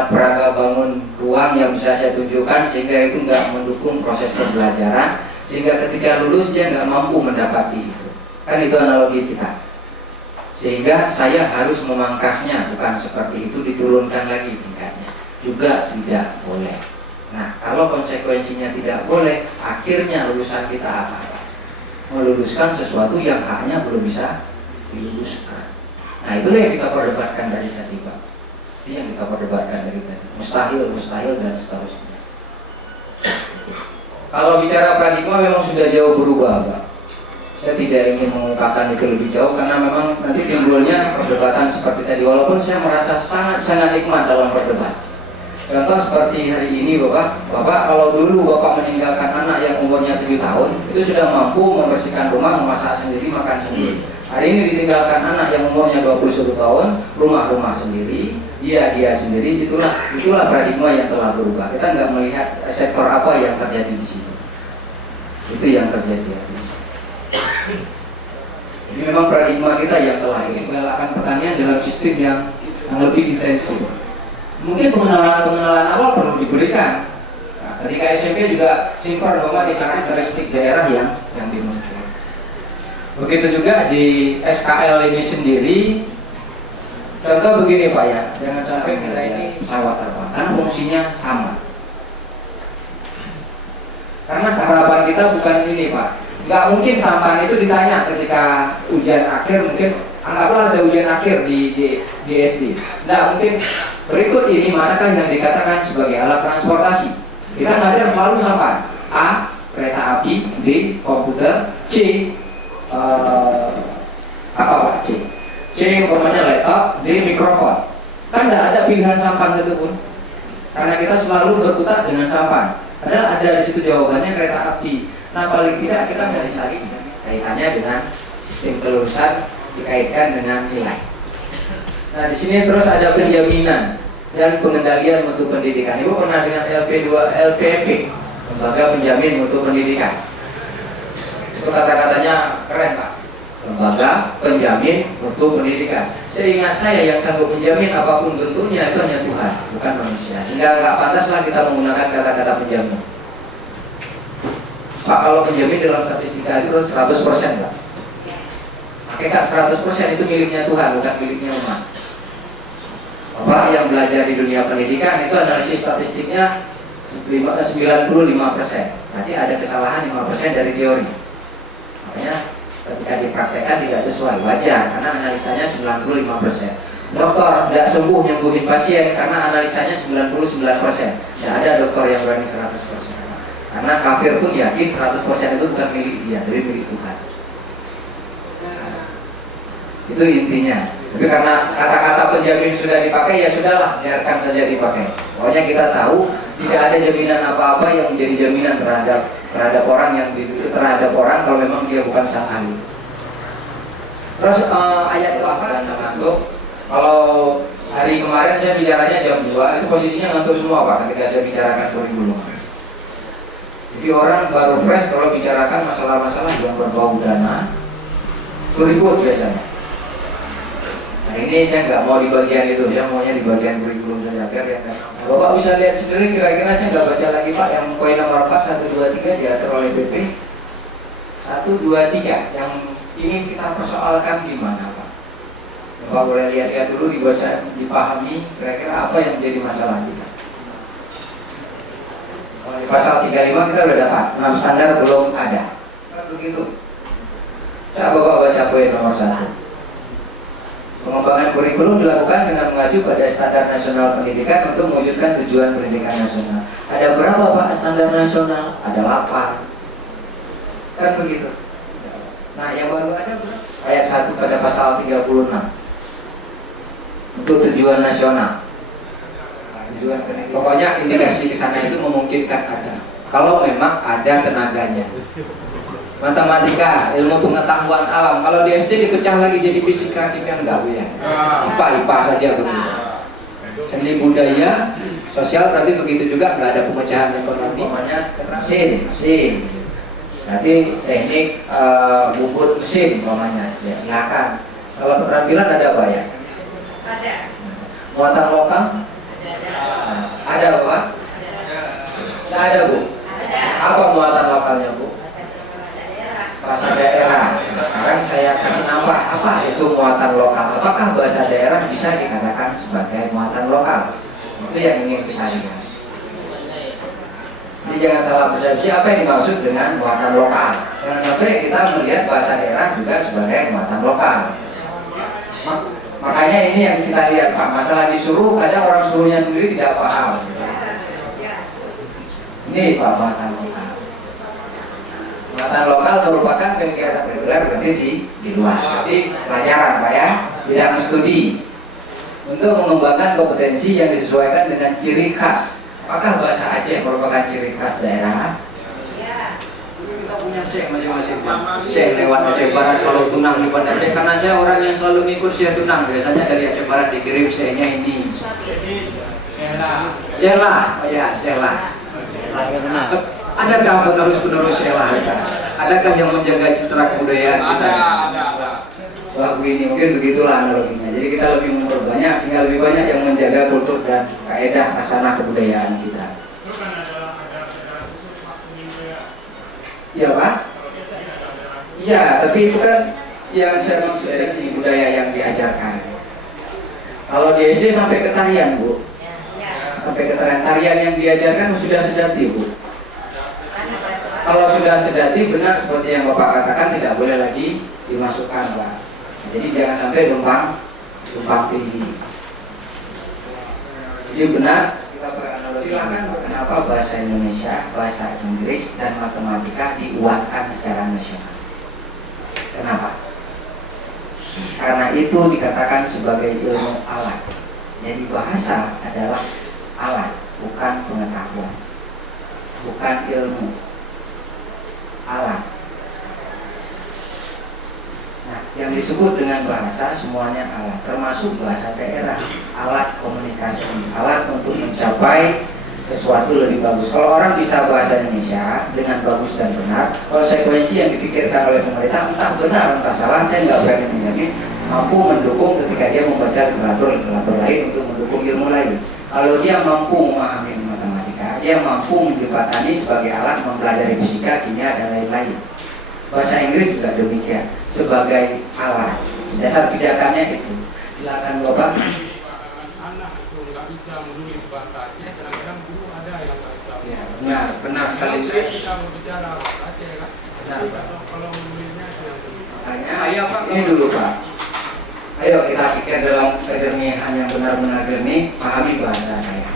peraga bangun ruang yang bisa saya tunjukkan sehingga itu gak mendukung proses pembelajaran, sehingga ketika lulus dia gak mampu mendapati itu. Kan itu analogi kita. Sehingga saya harus memangkasnya, bukan seperti itu diturunkan lagi tingkatnya. Juga tidak boleh. Nah, kalau konsekuensinya tidak boleh, akhirnya lulusan kita apa? Meluluskan sesuatu yang haknya belum bisa diluluskan. Nah, itulah yang kita perdebatkan dari tadi, Pak. Itu yang kita perdebatkan dari tadi. Mustahil dan seterusnya. Kalau bicara paradigma memang sudah jauh berubah, Pak. Saya tidak ingin mengungkapkan itu lebih jauh karena memang nanti timbulnya perdebatan seperti tadi. Walaupun saya merasa sangat nikmat dalam berdebat. Contoh seperti hari ini Bapak kalau dulu Bapak meninggalkan anak yang umurnya 7 tahun itu sudah mampu membersihkan rumah, memasak sendiri, makan sendiri. Hari ini ditinggalkan anak yang umurnya 21 tahun, rumah sendiri, dia sendiri, itulah paradigma yang telah berubah. Kita nggak melihat sektor apa yang terjadi di situ. Itu yang terjadi hari ini. Jadi memang paradigma kita yang telah ini menggalakkan pertanian dalam sistem yang lebih intensif. Mungkin pengenalan awal perlu diberikan. Nah, ketika SMP juga sinkron bahwa di karakteristik daerah yang dimuncul. Begitu juga di SKL ini sendiri. Contoh begini Pak ya, jangan sampai kita ini pesawat terbang, karena fungsinya sama. Karena harapan kita bukan ini Pak. Nggak mungkin sampan itu ditanya ketika ujian akhir, mungkin anggaplah ada ujian akhir di SD. Nggak mungkin berikut ini manakah yang dikatakan sebagai alat transportasi. Kita ngajar selalu sampan A, kereta api, D. komputer, C. Apa Pak? C umpamanya laptop, D. mikrofon. Kan tidak ada pilihan sampan itu pun, karena kita selalu berkutat dengan sampan. Padahal ada di situ jawabannya kereta api. Nah paling tidak kita realisasi kaitannya dengan sistem kelulusan dikaitkan dengan nilai. Nah di sini terus ada penjaminan dan pengendalian mutu pendidikan. Ibu pernah dengan LPP, lembaga penjamin mutu pendidikan. Itu kata-katanya keren Pak. Lembaga penjamin mutu pendidikan. Seingat saya yang sanggup menjamin apapun bentuknya itu hanya Tuhan, bukan manusia. Sehingga nggak pantaslah kita menggunakan kata-kata penjamin. Pak, kalau penjamin dalam statistika itu 100% Pak. Hakikat 100% itu miliknya Tuhan, bukan miliknya umat. Bapak yang belajar di dunia pendidikan itu analisis statistiknya 95%. Berarti ada kesalahan 5% dari teori. Makanya ketika dipraktekkan tidak sesuai, wajar karena analisanya 95%. Dokter tidak sembuh nyembuhin pasien karena analisanya 99%. Tidak ada dokter yang berani 100%. Karena kafir pun yakin 100% itu bukan milik dia, tapi milik Tuhan. Itu intinya. Tapi karena kata-kata penjamin sudah dipakai, ya sudahlah, biarkan saja dipakai. Pokoknya kita tahu tidak ada jaminan apa-apa yang menjadi jaminan terhadap orang yang terhadap orang kalau memang dia bukan sang ahli. Terus ayat 8 ngantuk. Kalau hari kemarin saya bicaranya jam 2, itu posisinya ngantuk semua Pak ketika saya bicarakan kurikulum. Jadi orang baru fresh kalau bicarakan masalah-masalah yang berbau dana, ribut biasanya. Nah ini saya nggak mau di bagian itu, saya maunya di bagian kurikulum saja. Nah, Bapak bisa lihat sendiri, kira-kira saya nggak baca lagi Pak, yang poin nomor 4, 1, 2, 3 diatur oleh BP 1, 2, 3 yang ingin kita persoalkan di mana Pak? Bapak boleh lihat-lihat dulu, dibaca, dipahami kira-kira apa yang menjadi masalah kita. Di pasal 35 kita sudah dapat 6 standar belum ada. Begitu. Coba Bapak baca poin nomor 1. Pengembangan kurikulum dilakukan dengan mengacu pada standar nasional pendidikan untuk mewujudkan tujuan pendidikan nasional. Ada berapa Pak standar nasional? Ada 8. Kan begitu. Nah yang baru ada berapa? Ayat 1 pada pasal 36 untuk tujuan nasional. Pokoknya indikasi ke sana itu memungkinkan ada. Kalau memang ada tenaganya. Matematika, ilmu pengetahuan alam. Kalau di SD dipecah lagi jadi fisika, kimia enggak ya. IPA saja begitu. Seni budaya, sosial berarti begitu juga, enggak ada pemecahan ekonomi. Namanya sin. Berarti teknik bubut mesin namanya. Ya silakan. Kalau keterampilan ada apa ya? Ada. Muatan lokal? Ada Pak? Tidak ada Bu? Ada. Apa muatan lokalnya Bu? Bahasa daerah. Sekarang saya kasih nambah, apa itu muatan lokal? Apakah bahasa daerah bisa dikatakan sebagai muatan lokal? Itu yang ingin kita lihat. Jadi jangan salah persepsi apa yang dimaksud dengan muatan lokal. Jangan sampai kita melihat bahasa daerah juga sebagai muatan lokal. Makanya ini yang kita lihat Pak, masalah disuruh, kadang orang suruhnya sendiri tidak paham. Ini Pak muatan lokal. Muatan lokal merupakan kegiatan reguler berarti di luar. Jadi pelajaran Pak ya, bidang studi untuk mengembangkan kompetensi yang disesuaikan dengan ciri khas. Apakah bahasa Aceh merupakan ciri khas daerah? Iya. Kita punya syekh masing-masing. Syekh lewat Aceh Barat kalau tunang di Aceh, karena saya orang yang selalu ngikut syekh tunang. Biasanya dari Aceh Barat dikirim syekhnya ini. Syekh-lah. Oh ya, Syekh-lah. Adakah penerus-penerus Syekh-lah? Adakah yang menjaga citra kebudayaan kita? Ada. Wah begini, mungkin begitulah analoginya. Jadi kita lebih memperbanyak sehingga lebih banyak yang menjaga kultur dan kaedah hasanah kebudayaan kita. Iya Pak? Iya, tapi itu kan yang saya maksud dari segi budaya yang diajarkan. Kalau di SD sampai ke tarian Bu, sampai ke tarian yang diajarkan sudah sejati Bu. Kalau sudah sejati benar seperti yang Bapak katakan tidak boleh lagi dimasukkan Pak. Jadi jangan sampai tumpang tinggi. Jadi benar kita beranalogi silakan kenapa bahasa Indonesia, bahasa Inggris, dan matematika diuangkan secara nasional. Kenapa? Karena itu dikatakan sebagai ilmu alat. Jadi bahasa adalah alat, bukan pengetahuan, bukan ilmu, alat. Nah, yang disebut dengan bahasa semuanya alat, termasuk bahasa daerah, alat komunikasi, alat untuk mencapai sesuatu lebih bagus. Kalau orang bisa bahasa Indonesia dengan bagus dan benar, konsekuensi yang dipikirkan oleh pemerintah entah benar entah salah, saya nggak berani menjamin, mampu mendukung ketika dia membaca literatur lain untuk mendukung ilmu lain. Kalau dia mampu memahami matematika, dia mampu menjembatani sebagai alat mempelajari fisika, kimia, dan lain-lain. Bahasa Inggris juga demikian, sebagai alat. Dasar pijakannya itu. Silakan Bapak. Anak itu nggak bisa menulis bahasa Aceh, kadang-kadang guru ada yang nggak bisa. Ya, benar sekali. Kalau kita mau bicara bahasa Aceh kan, Benar, Pak. kalau menulisnya itu yang penting. Makanya, ayo Pak, ini dulu Pak. Ayo kita pikir dalam kejernihan yang benar-benar jernih, pahami bahasa saya.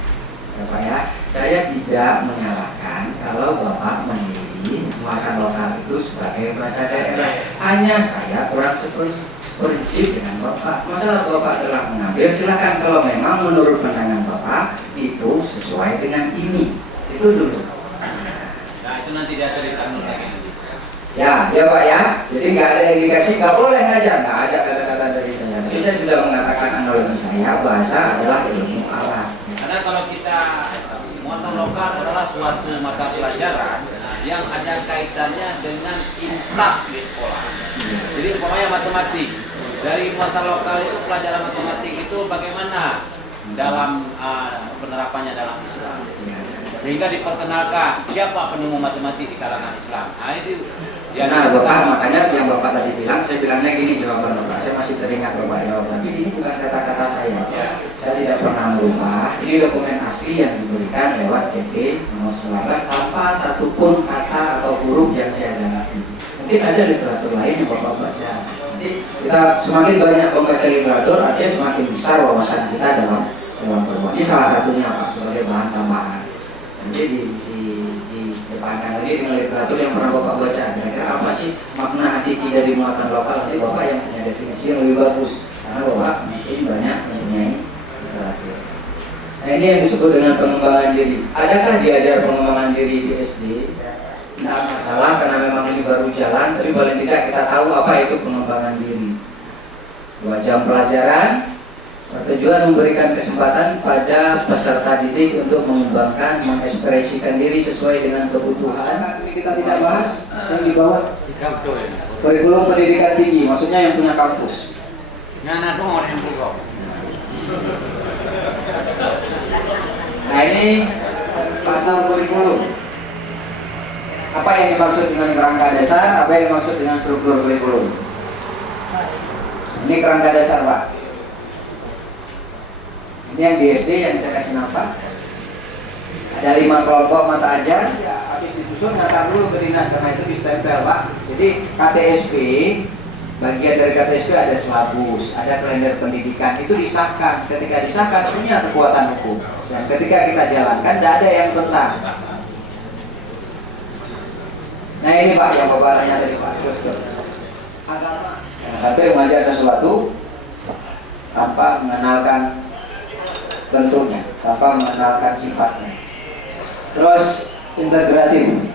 Ya Pak ya, saya tidak menyalahkan kalau Bapak memilih muatan lokal itu sebagai bahasa daerah. Hanya saya kurang seprinsip dengan Bapak. Masalah Bapak telah mengambil, silakan kalau memang menurut pandangan Bapak itu sesuai dengan ini. Itu dulu. Nah itu nanti diatur di kanun lagi. Ya Pak ya. Jadi nggak ada indikasi, nggak boleh ngajar, nggak ada kata-kata dari saya. Tapi saya sudah mengatakan analogi saya, bahasa adalah ilmu alat. Karena kalau kita muatan lokal adalah suatu mata pelajaran yang ada kaitannya dengan intak di sekolah. Jadi umpamanya matematik, dari muatan lokal itu pelajaran matematik itu bagaimana dalam penerapannya dalam Islam, sehingga diperkenalkan siapa penemu matematik di kalangan Islam. Nah itu Nah Bapak, makanya yang Bapak tadi bilang, saya bilangnya gini jawaban Bapak, saya masih teringat Bapak jawab lagi, ini bukan kata-kata saya. Saya tidak pernah merubah, ini dokumen asli yang diberikan lewat PP nomor 19 tanpa satupun kata atau huruf yang saya ganti. Mungkin ada literatur lain yang Bapak baca. Nanti kita semakin banyak membaca literatur, artinya semakin besar wawasan kita dalam berbuat. Ini salah satunya Pak, sebagai bahan tambahan. Nanti didepankan lagi dengan literatur yang pernah Bapak baca. Kira-kira apa sih makna hakiki dari muatan lokal? Nanti Bapak yang punya definisi yang lebih bagus, karena Bapak mungkin banyak mempunyai literatur. Nah ini yang disebut dengan pengembangan diri. Adakah diajar pengembangan diri di SD? Tidak masalah, karena memang ini baru jalan, tapi paling tidak kita tahu apa itu pengembangan diri. 2 jam pelajaran bertujuan memberikan kesempatan pada peserta didik untuk mengembangkan, mengekspresikan diri sesuai dengan kebutuhan. Ini kita tidak bahas yang di bawah kurikulum pendidikan tinggi, maksudnya yang punya kampus. Nah ini pasal kurikulum. Apa yang dimaksud dengan kerangka dasar? Apa yang dimaksud dengan struktur kurikulum? Ini kerangka dasar Pak. Ini yang di SD yang saya kasih nama. Ada 5 kelompok mata ajar. Ya, habis disusun nyata dulu ke dinas karena itu distempel Pak. Jadi KTSP, bagian dari KTSP ada silabus, ada kalender pendidikan, itu disahkan. Ketika disahkan punya kekuatan hukum. Dan ketika kita jalankan tidak ada yang bentang. Nah ini Pak yang Bapak tanya tadi Pak. Agama. Sampai mengajar sesuatu tanpa mengenalkan bentuknya, tanpa mengenalkan sifatnya. Terus integratif.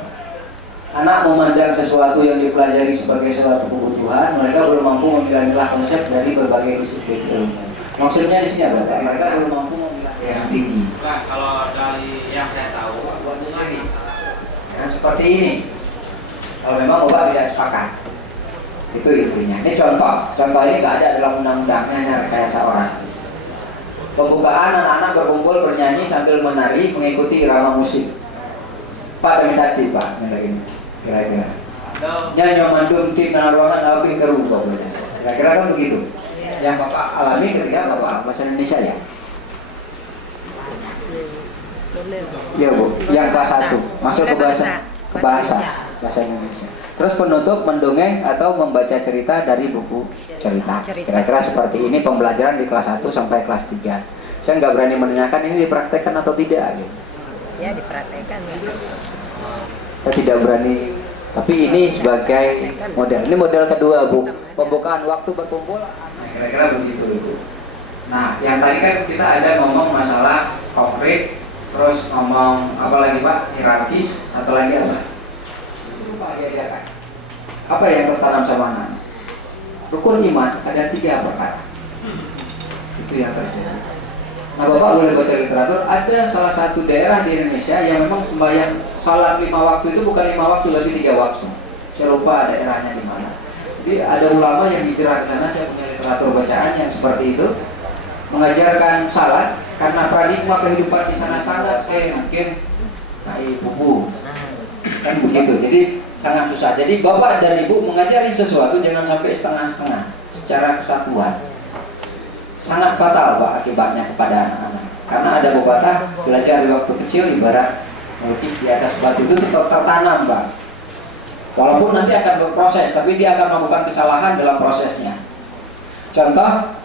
Anak memandang sesuatu yang dipelajari sebagai suatu kebutuhan, mereka belum mampu memilah konsep dari berbagai disiplin ilmu. Maksudnya di sini apa? Mereka belum mampu memilah yang tinggi. Nah, kalau dari yang saya tahu, Dan seperti ini. Kalau memang Bapak tidak sepakat, itu intinya. Ini contoh ini nggak ada dalam undang-undangnya rekayasa orang. Pembukaan anak-anak berkumpul bernyanyi sambil menari mengikuti irama musik. Pak imitatif Pak, ini kira-kira. Nyanyi mandung tim dalam ruangan api keruh pokoknya. Kira-kira kan begitu. Yang Bapak alami ketika Bapak bahasa Indonesia ya. Ya Bu, yang kelas 1 masuk ke bahasa Indonesia. Terus penutup mendongeng atau membaca cerita dari buku cerita. Kira-kira seperti ini pembelajaran di kelas 1 sampai kelas 3. Saya nggak berani menanyakan ini dipraktekkan atau tidak gitu. Ya dipraktekkan ya. Saya tidak berani, tapi ini sebagai model. Ini model kedua, Bu. Pembukaan waktu berkumpul. Nah, kira-kira begitu, Bu. Nah, yang tadi kan kita ada ngomong masalah konkret, terus ngomong apa lagi, Pak? Hierarkis, atau lagi apa? Itu lupa diajarkan. Apa yang tertanam sama anak? Rukun iman ada 3 perkara. Itu yang terjadi. Nah, Bapak boleh baca literatur, ada salah satu daerah di Indonesia yang memang sembahyang salat 5 waktu itu bukan 5 waktu, tapi 3 waktu. Saya lupa daerahnya di mana. Jadi ada ulama yang hijrah ke sana, saya punya literatur bacaan yang seperti itu, mengajarkan salat karena paradigma kehidupan di sana sangat mungkin naik buku. Kan begitu. Jadi sangat susah. Jadi Bapak dan Ibu mengajari sesuatu jangan sampai setengah-setengah, secara kesatuan. Sangat fatal Pak akibatnya kepada anak-anak. Karena ada pepatah belajar di waktu kecil ibarat melukis di atas batu itu tertanam Pak. Walaupun nanti akan berproses, tapi dia akan melakukan kesalahan dalam prosesnya. Contoh,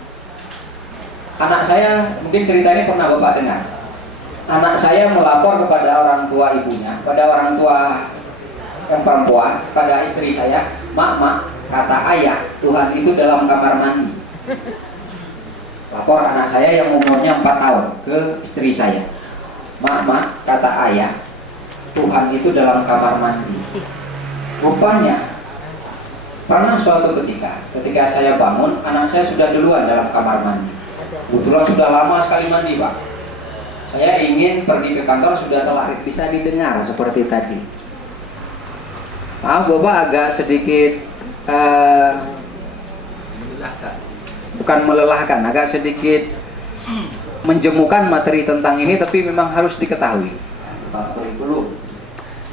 anak saya, mungkin cerita ini pernah Bapak dengar. Anak saya melapor kepada orang tua ibunya, pada orang tua yang perempuan, pada istri saya, mak, kata ayah, Tuhan itu dalam kamar mandi. Lapor anak saya yang umurnya 4 tahun ke istri saya, mak, kata ayah, Tuhan itu dalam kamar mandi. Rupanya pernah suatu ketika saya bangun, anak saya sudah duluan dalam kamar mandi. Kebetulan sudah lama sekali mandi Pak. Saya ingin pergi ke kantor, sudah telat. Bisa didengar seperti tadi. Maaf Bapak agak sedikit bukan melelahkan, agak sedikit menjemukan materi tentang ini, tapi memang harus diketahui. Belum.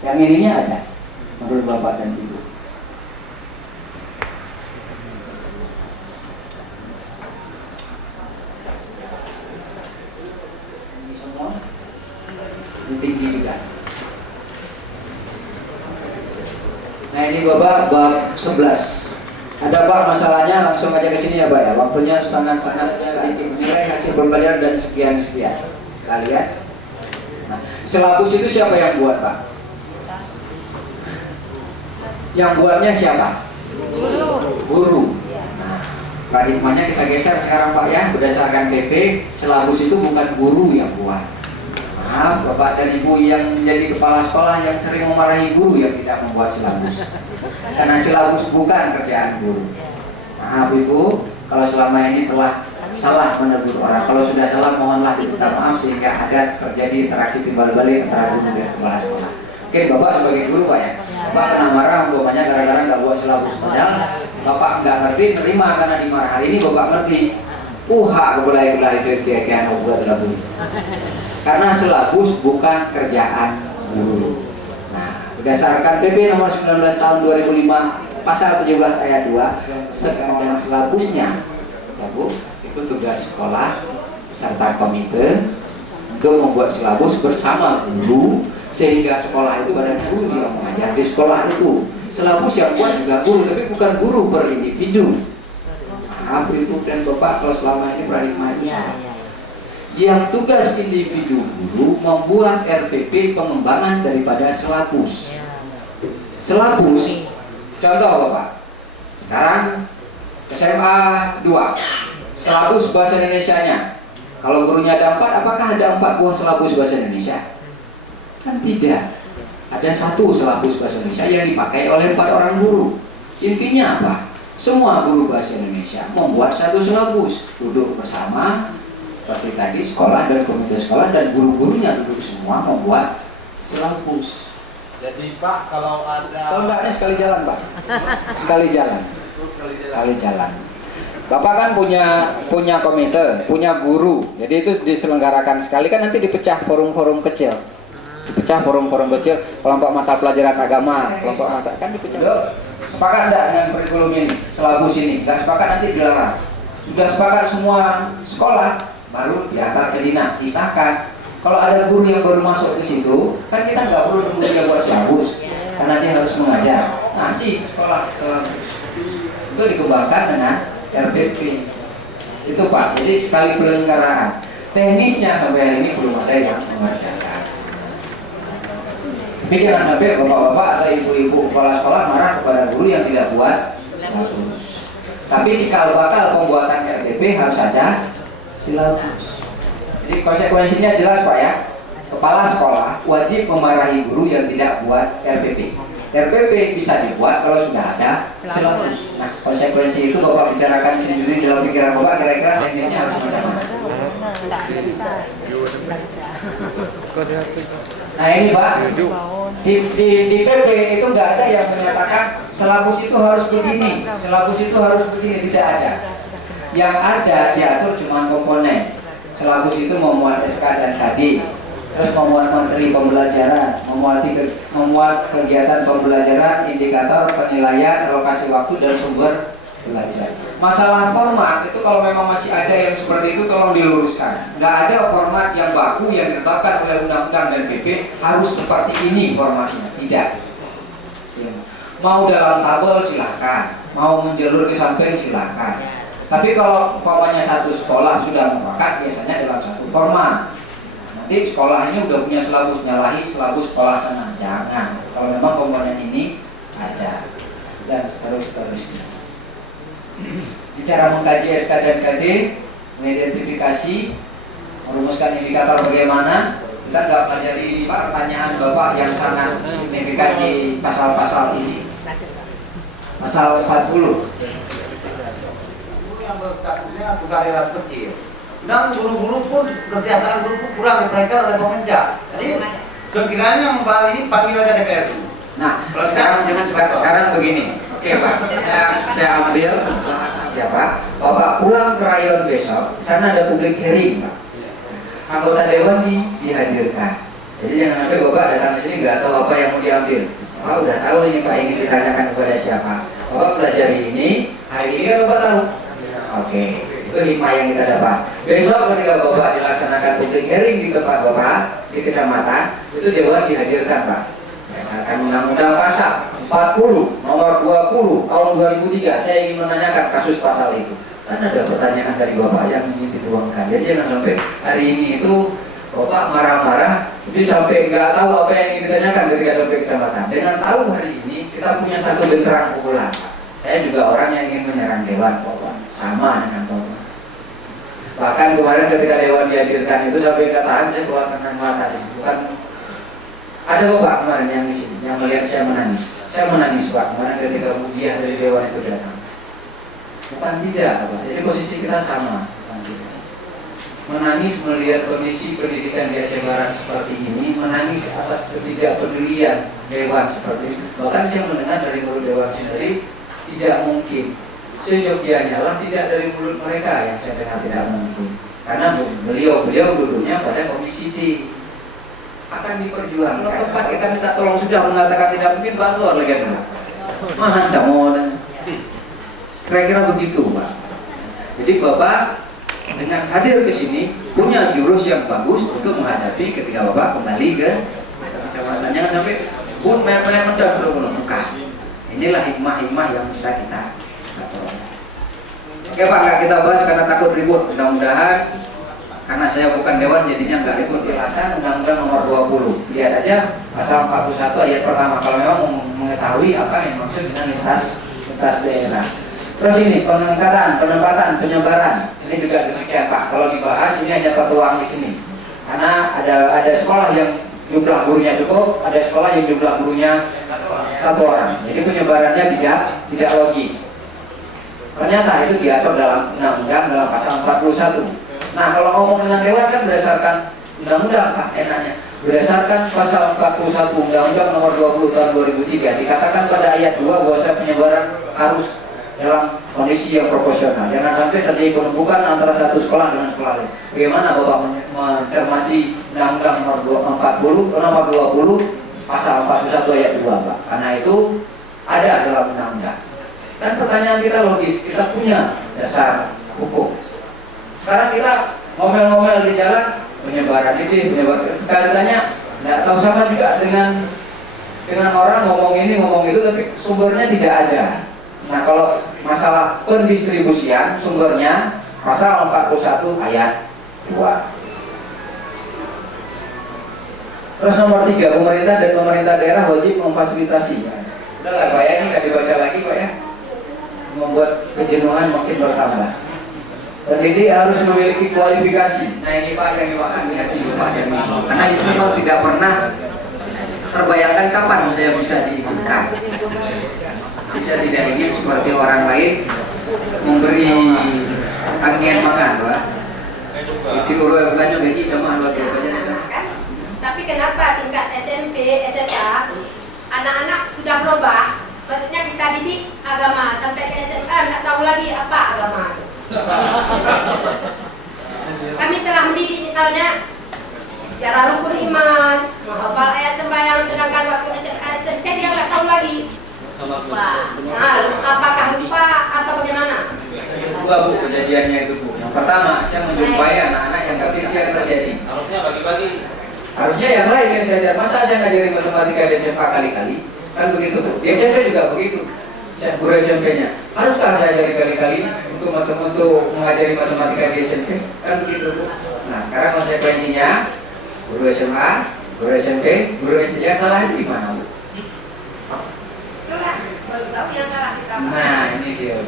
Yang ininya ada menurut Bapak dan Ibu. Ini semua tinggi juga. Nah ini Bapak bab 11. Ada Pak masalahnya, langsung aja ke sini ya Pak ya. Waktunya sangat-sangat sedikit. Nilai hasil pembelajaran dan sekian-sekian. Kalian. Nah, silabus itu siapa yang buat Pak? Yang buatnya siapa? Guru. Nah, paradigmanya kita geser sekarang Pak ya. Berdasarkan PP, silabus itu bukan guru yang buat. Maaf Bapak dan Ibu yang menjadi kepala sekolah yang sering memarahi guru yang tidak membuat silabus. Karena silabus bukan kerjaan guru. Maaf Ibu, kalau selama ini telah salah menegur orang. Kalau sudah salah mohonlah diminta maaf sehingga ada terjadi interaksi timbal balik antara guru dan kepala sekolah. Oke, Bapak sebagai guru Pak ya. Bapak kena marah umpamanya gara-gara nggak buat silabus. Padahal Bapak nggak ngerti, terima karena dimarah. Hari ini Bapak ngerti. Hak kebelai-belai itu keyakinan buat silabus. Karena silabus bukan kerjaan guru. Nah, berdasarkan PP nomor 19 tahun 2005 pasal 17 ayat 2, dan silabusnya ya Bu, itu tugas sekolah serta komite untuk membuat silabus bersama guru, sehingga sekolah itu ada guru yang mengajar di sekolah itu. Silabus yang buat juga guru, tapi bukan guru per individu. Maaf Ibu dan Bapak kalau selama ini paradigmanya. Yang tugas individu guru membuat RPP pengembangan daripada silabus. Silabus, contoh Bapak, sekarang SMA 2, silabus bahasa Indonesianya. Kalau gurunya ada 4, apakah ada 4 buah silabus bahasa Indonesia? Kan tidak. Ada 1 silabus bahasa Indonesia yang dipakai oleh 4 orang guru. Intinya apa? Semua guru bahasa Indonesia membuat 1 silabus, duduk bersama seperti tadi sekolah dan komite sekolah dan guru-gurunya duduk semua membuat silabus. Jadi Pak kalau ada enggaknya sekali jalan Pak. Sekali jalan. Bapak kan punya komite, punya guru. Jadi itu diselenggarakan sekali kan nanti dipecah forum-forum kecil. Kelompok mata pelajaran agama, kelompok mata kan dipecah. Sepakat enggak dengan kurikulum ini, silabus ini? Enggak sepakat nanti dilarang. Sudah sepakat semua sekolah, baru diantar ke dinas, disahkan. Kalau ada guru yang baru masuk ke situ, kan kita nggak perlu nunggu dia buat silabus, karena dia harus mengajar. Nah, sekolah itu dikembangkan dengan RPP. Itu Pak. Jadi sekali penyelenggaraan. Teknisnya sampai hari ini belum ada yang mengerjakan. Tapi jangan sampai bapak-bapak atau ibu-ibu kepala sekolah marah kepada guru yang tidak buat silabus. Tapi cikal bakal pembuatan RPP harus ada silabus. Jadi konsekuensinya jelas Pak ya. Kepala sekolah wajib memarahi guru yang tidak buat RPP. RPP bisa dibuat kalau sudah ada silabus. Nah, konsekuensi itu Bapak bicarakan sendiri dalam pikiran Bapak, kira-kira teknisnya harus bagaimana? Nah ini Pak, di PP itu nggak ada yang menyatakan silabus itu harus begini, silabus itu harus begini, tidak ada. Yang ada diatur cuma komponen. Silabus itu memuat SK dan KD, terus memuat materi pembelajaran, memuat kegiatan pembelajaran, indikator penilaian, alokasi waktu dan sumber belajar. Masalah format itu kalau memang masih ada yang seperti itu tolong diluruskan. Nggak ada format yang baku yang ditetapkan oleh undang-undang dan PP harus seperti ini formatnya, tidak. Mau dalam tabel silahkan, mau menjalur ke samping silahkan. Tapi kalau umpamanya satu sekolah sudah mufakat biasanya dalam satu format. Nanti sekolahnya udah punya silabus, nyalahi silabus sekolah sana. Jangan. Kalau memang komponen ini ada dan seterusnya. Bicara mengkaji SK dan KD, mengidentifikasi, merumuskan indikator bagaimana. Kita nggak pelajari ini Pak, pertanyaan Bapak yang sangat signifikan di pasal-pasal ini. Pasal 40. Yang berstatusnya tukar ras kecil. Dan guru-guru pun kesejahteraan guru pun kurang diperhatikan oleh pemerintah. Jadi sekiranya membahas ini panggil aja DPR dulu. Nah, sekarang begini. Oke Pak, saya ambil ya Pak. Bapak pulang ke rayon besok, sana ada public hearing Pak. Anggota dewan dihadirkan. Jadi jangan sampai Bapak datang ke sini nggak tahu apa yang mau diambil. Bapak udah tahu ini Pak, ingin ditanyakan kepada siapa. Bapak pelajari ini, hari ini kan Bapak tahu. Oke, itu hikmah yang kita dapat. Besok ketika Bapak dilaksanakan public hearing di tempat Bapak di kecamatan, itu dewan dihadirkan Pak. Berdasarkan undang-undang pasal 40 nomor 20 tahun 2003, saya ingin menanyakan kasus pasal itu. Kan ada pertanyaan dari Bapak yang ingin dituangkan. Jadi jangan sampai hari ini itu Bapak marah-marah, jadi sampai nggak tahu apa yang ingin ditanyakan ketika sampai kecamatan. Dengan tahu hari ini kita punya satu benderang pukulan. Saya juga orang yang ingin menyerang dewan Bapak, sama dengan Bapak. Bahkan kemarin ketika dewan dihadirkan itu sampai katakan saya keluarkan mata. Bukan ada Bapak kemarin yang di sini yang melihat saya menangis. Saya menangis Pak kemarin ketika Budiah dari dewan itu datang. Bukan tidak Pak. Jadi posisi kita sama. Menangis melihat kondisi pendidikan di Aceh Barat seperti ini, menangis atas ketidakpedulian dewan seperti itu. Bahkan saya mendengar dari mulut dewan sendiri, tidak mungkin. Seyogianya lah tidak dari mulut mereka yang saya dengar tidak mungkin. Karena beliau duduknya pada komisi D. Akan diperjuangkan. Kalau tempat kita minta tolong sudah mengatakan tidak mungkin, bantu lagi kan? Mahan mau. Kira-kira begitu Pak. Jadi Bapak dengan hadir ke sini punya jurus yang bagus untuk menghadapi ketika Bapak kembali ke kecamatan. Jangan sampai pun main-main belum buka. Inilah hikmah-hikmah yang bisa kita atur. Oke Pak, nggak kita bahas karena takut ribut. Mudah-mudahan karena saya bukan dewan jadinya nggak ribut. Jelasan Undang-Undang nomor 20. Lihat aja pasal 41 ayat pertama. Kalau memang mengetahui apa yang maksud dengan lintas daerah. Terus ini pengangkatan, penempatan, penyebaran. Ini juga demikian Pak. Kalau dibahas ini hanya tertuang di sini. Karena ada sekolah yang jumlah gurunya cukup, ada sekolah yang jumlah gurunya 1 orang. Jadi penyebarannya tidak logis. Ternyata itu diatur dalam undang-undang dalam pasal 41. Nah kalau ngomong dengan dewan kan berdasarkan undang-undang Pak, enaknya. Berdasarkan pasal 41 Undang-Undang nomor 20 tahun 2003 dikatakan pada ayat 2 bahwa penyebaran harus dalam kondisi yang proporsional. Jangan sampai terjadi penumpukan antara satu sekolah dengan sekolah lain. Bagaimana Bapak mencermati Undang-Undang nomor 20 pasal 41 ayat 2 Pak? Karena itu ada dalam undang-undang. Dan pertanyaan kita logis, kita punya dasar hukum. Sekarang kita ngomel-ngomel di jalan penyebaran ini, penyebaran. Kaitannya nggak tahu sama juga dengan orang ngomong ini ngomong itu, tapi sumbernya tidak ada. Nah kalau masalah pendistribusian sumbernya pasal 41 ayat 2. Terus nomor 3, pemerintah dan pemerintah daerah wajib memfasilitasi. Udah lah Pak ya, ini nggak dibaca lagi Pak ya. Membuat kejenuhan makin bertambah. Pendidik harus memiliki kualifikasi. Nah ini Pak yang dimaksud dengan itu Pak ya. Karena itu memang tidak pernah terbayangkan kapan saya bisa diikutkan. Bisa tidak ingin seperti orang lain memberi angin makan Pak. Itu kalau bukan juga kita mah luar biasa. Tapi kenapa tingkat SMP, SMA anak-anak sudah berubah? Maksudnya kita didik agama sampai ke SMA nggak tahu lagi apa agama. Kami telah mendidik misalnya secara rukun iman, menghafal ayat sembahyang, sedangkan waktu SMA SMP dia nggak tahu lagi. Nah, apakah lupa atau bagaimana? Dua Bu kejadiannya itu Bu. Yang pertama, saya menjumpai anak-anak yang nggak bisa terjadi. Harusnya bagi-bagi. Harusnya yang lain yang saya ajar. Masa saya ngajarin matematika di SMA kali-kali? Kan begitu Bu. Di SMP juga begitu. Saya guru SMP-nya. Haruskah saya ajari kali-kali untuk mengajari matematika di SMP? Kan begitu Bu. Nah sekarang konsekuensinya guru SMA, guru SMP, guru SD yang salah di mana Bu? Itulah baru tahu yang salah kita. Nah ini dia.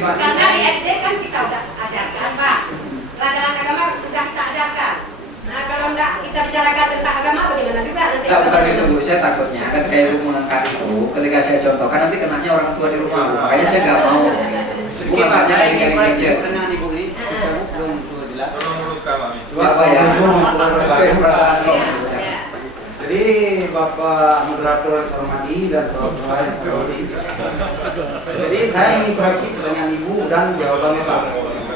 Karena di SD kan kita udah ajarkan Pak. Pelajaran agama sudah kita ajarkan. Nah kalau enggak kita bicarakan tentang agama bagaimana juga nanti? Enggak, bukan itu Bu, saya takutnya ketika Ibu mengangkat itu, ketika saya contohkan nanti kenanya orang tua di rumah Bu. Makanya saya nggak mau. Sedikit Pak, saya ingin pertanyaan Ibu ini, belum jelas. Tolong luruskan Mami. Apa ya? Jadi Bapak Moderator yang saya hormati dan saudara-saudara yang saya hormati. Jadi saya ingin koreksi pertanyaan Ibu dan jawabannya Pak.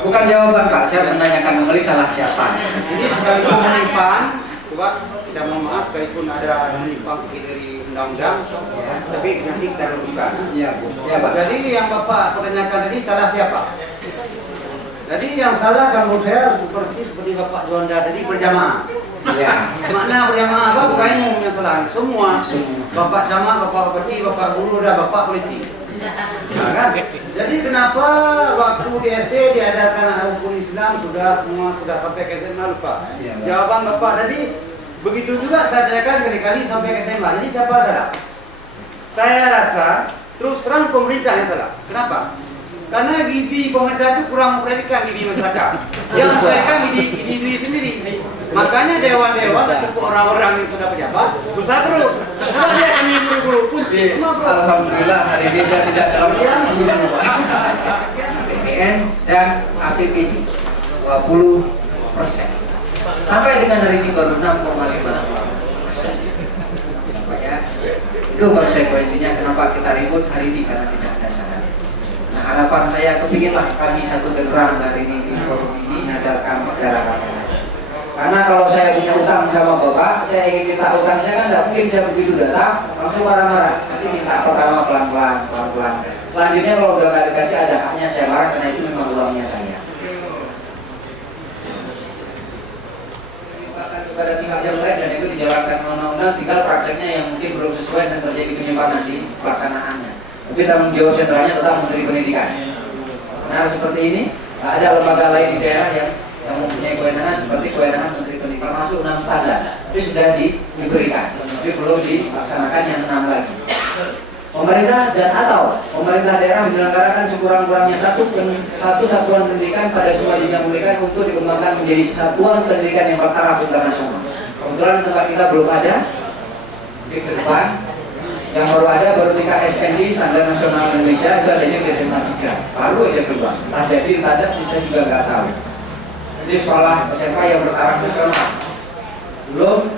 Bukan jawaban Pak, saya menanyakan kembali salah siapa. Jadi sekalipun menyimpang, coba kita mohon maaf sekalipun ada menyimpang dari undang-undang, tapi nanti kita luruskan. Iya Bu. Ya Pak. Jadi yang Bapak pertanyakan tadi salah siapa? Jadi yang salah kan menurut saya seperti Bapak Juanda tadi berjamaah. Ya. Makna berjamaah apa? Bukan umum yang salah. Semua. Bapak camat, Bapak bupati, Bapak guru, dan Bapak polisi. Nah, kan? Jadi kenapa waktu di SD diadakan rukun Islam sudah sampai ke SMA lupa? Ya, Jawaban Bapak tadi begitu juga saya tanyakan kali-kali sampai ke SMA. Jadi siapa salah? Saya rasa terus terang pemerintah yang salah. Kenapa? Karena gizi pemerintah itu kurang memperhatikan gizi masyarakat. Yang memperhatikan gizi diri sendiri. Makanya dewan-dewan untuk orang-orang yang sudah pejabat berusaha terus. Kalau dia kami guru kunci semua bro. Alhamdulillah hari ini saya tidak dalam PPN dan APBD 20%. Sampai dengan hari ini baru 6,5%. Ya, itu konsekuensinya kenapa kita ribut hari ini karena tidak ada syarat. Nah harapan saya kepinginlah kami satu gerak hari ini di forum ini adakan negara rakyat. Karena kalau saya punya utang sama Bapak, saya ingin minta utang saya kan tidak mungkin saya begitu datang langsung marah-marah. Pasti minta pertama pelan-pelan. Selanjutnya kalau udah nggak dikasih ada haknya saya marah karena itu memang uangnya saya. Kepada pihak yang lain dan itu dijalankan undang-undang, tinggal prakteknya yang mungkin belum sesuai dan terjadi penyimpangan di pelaksanaannya. Tapi tanggung jawab sentralnya tetap Menteri Pendidikan. Nah seperti ini, ada lembaga lain di daerah yang mempunyai kewenangan seperti kewenangan Menteri Pendidikan masuk 6 standar, itu sudah diberikan, tapi belum dilaksanakan yang 6 lagi. Pemerintah dan atau pemerintah daerah menyelenggarakan sekurang-kurangnya satu satuan pendidikan pada semua jenjang pendidikan untuk dikembangkan menjadi satuan pendidikan yang bertaraf internasional. Kebetulan tempat kita belum ada di depan, yang baru tingkat SND Standar Nasional Indonesia itu adanya di SMA 3, baru aja keluar. Entah jadi entah ada, saya juga nggak tahu. Jadi sekolah SMA yang bertaraf nasional belum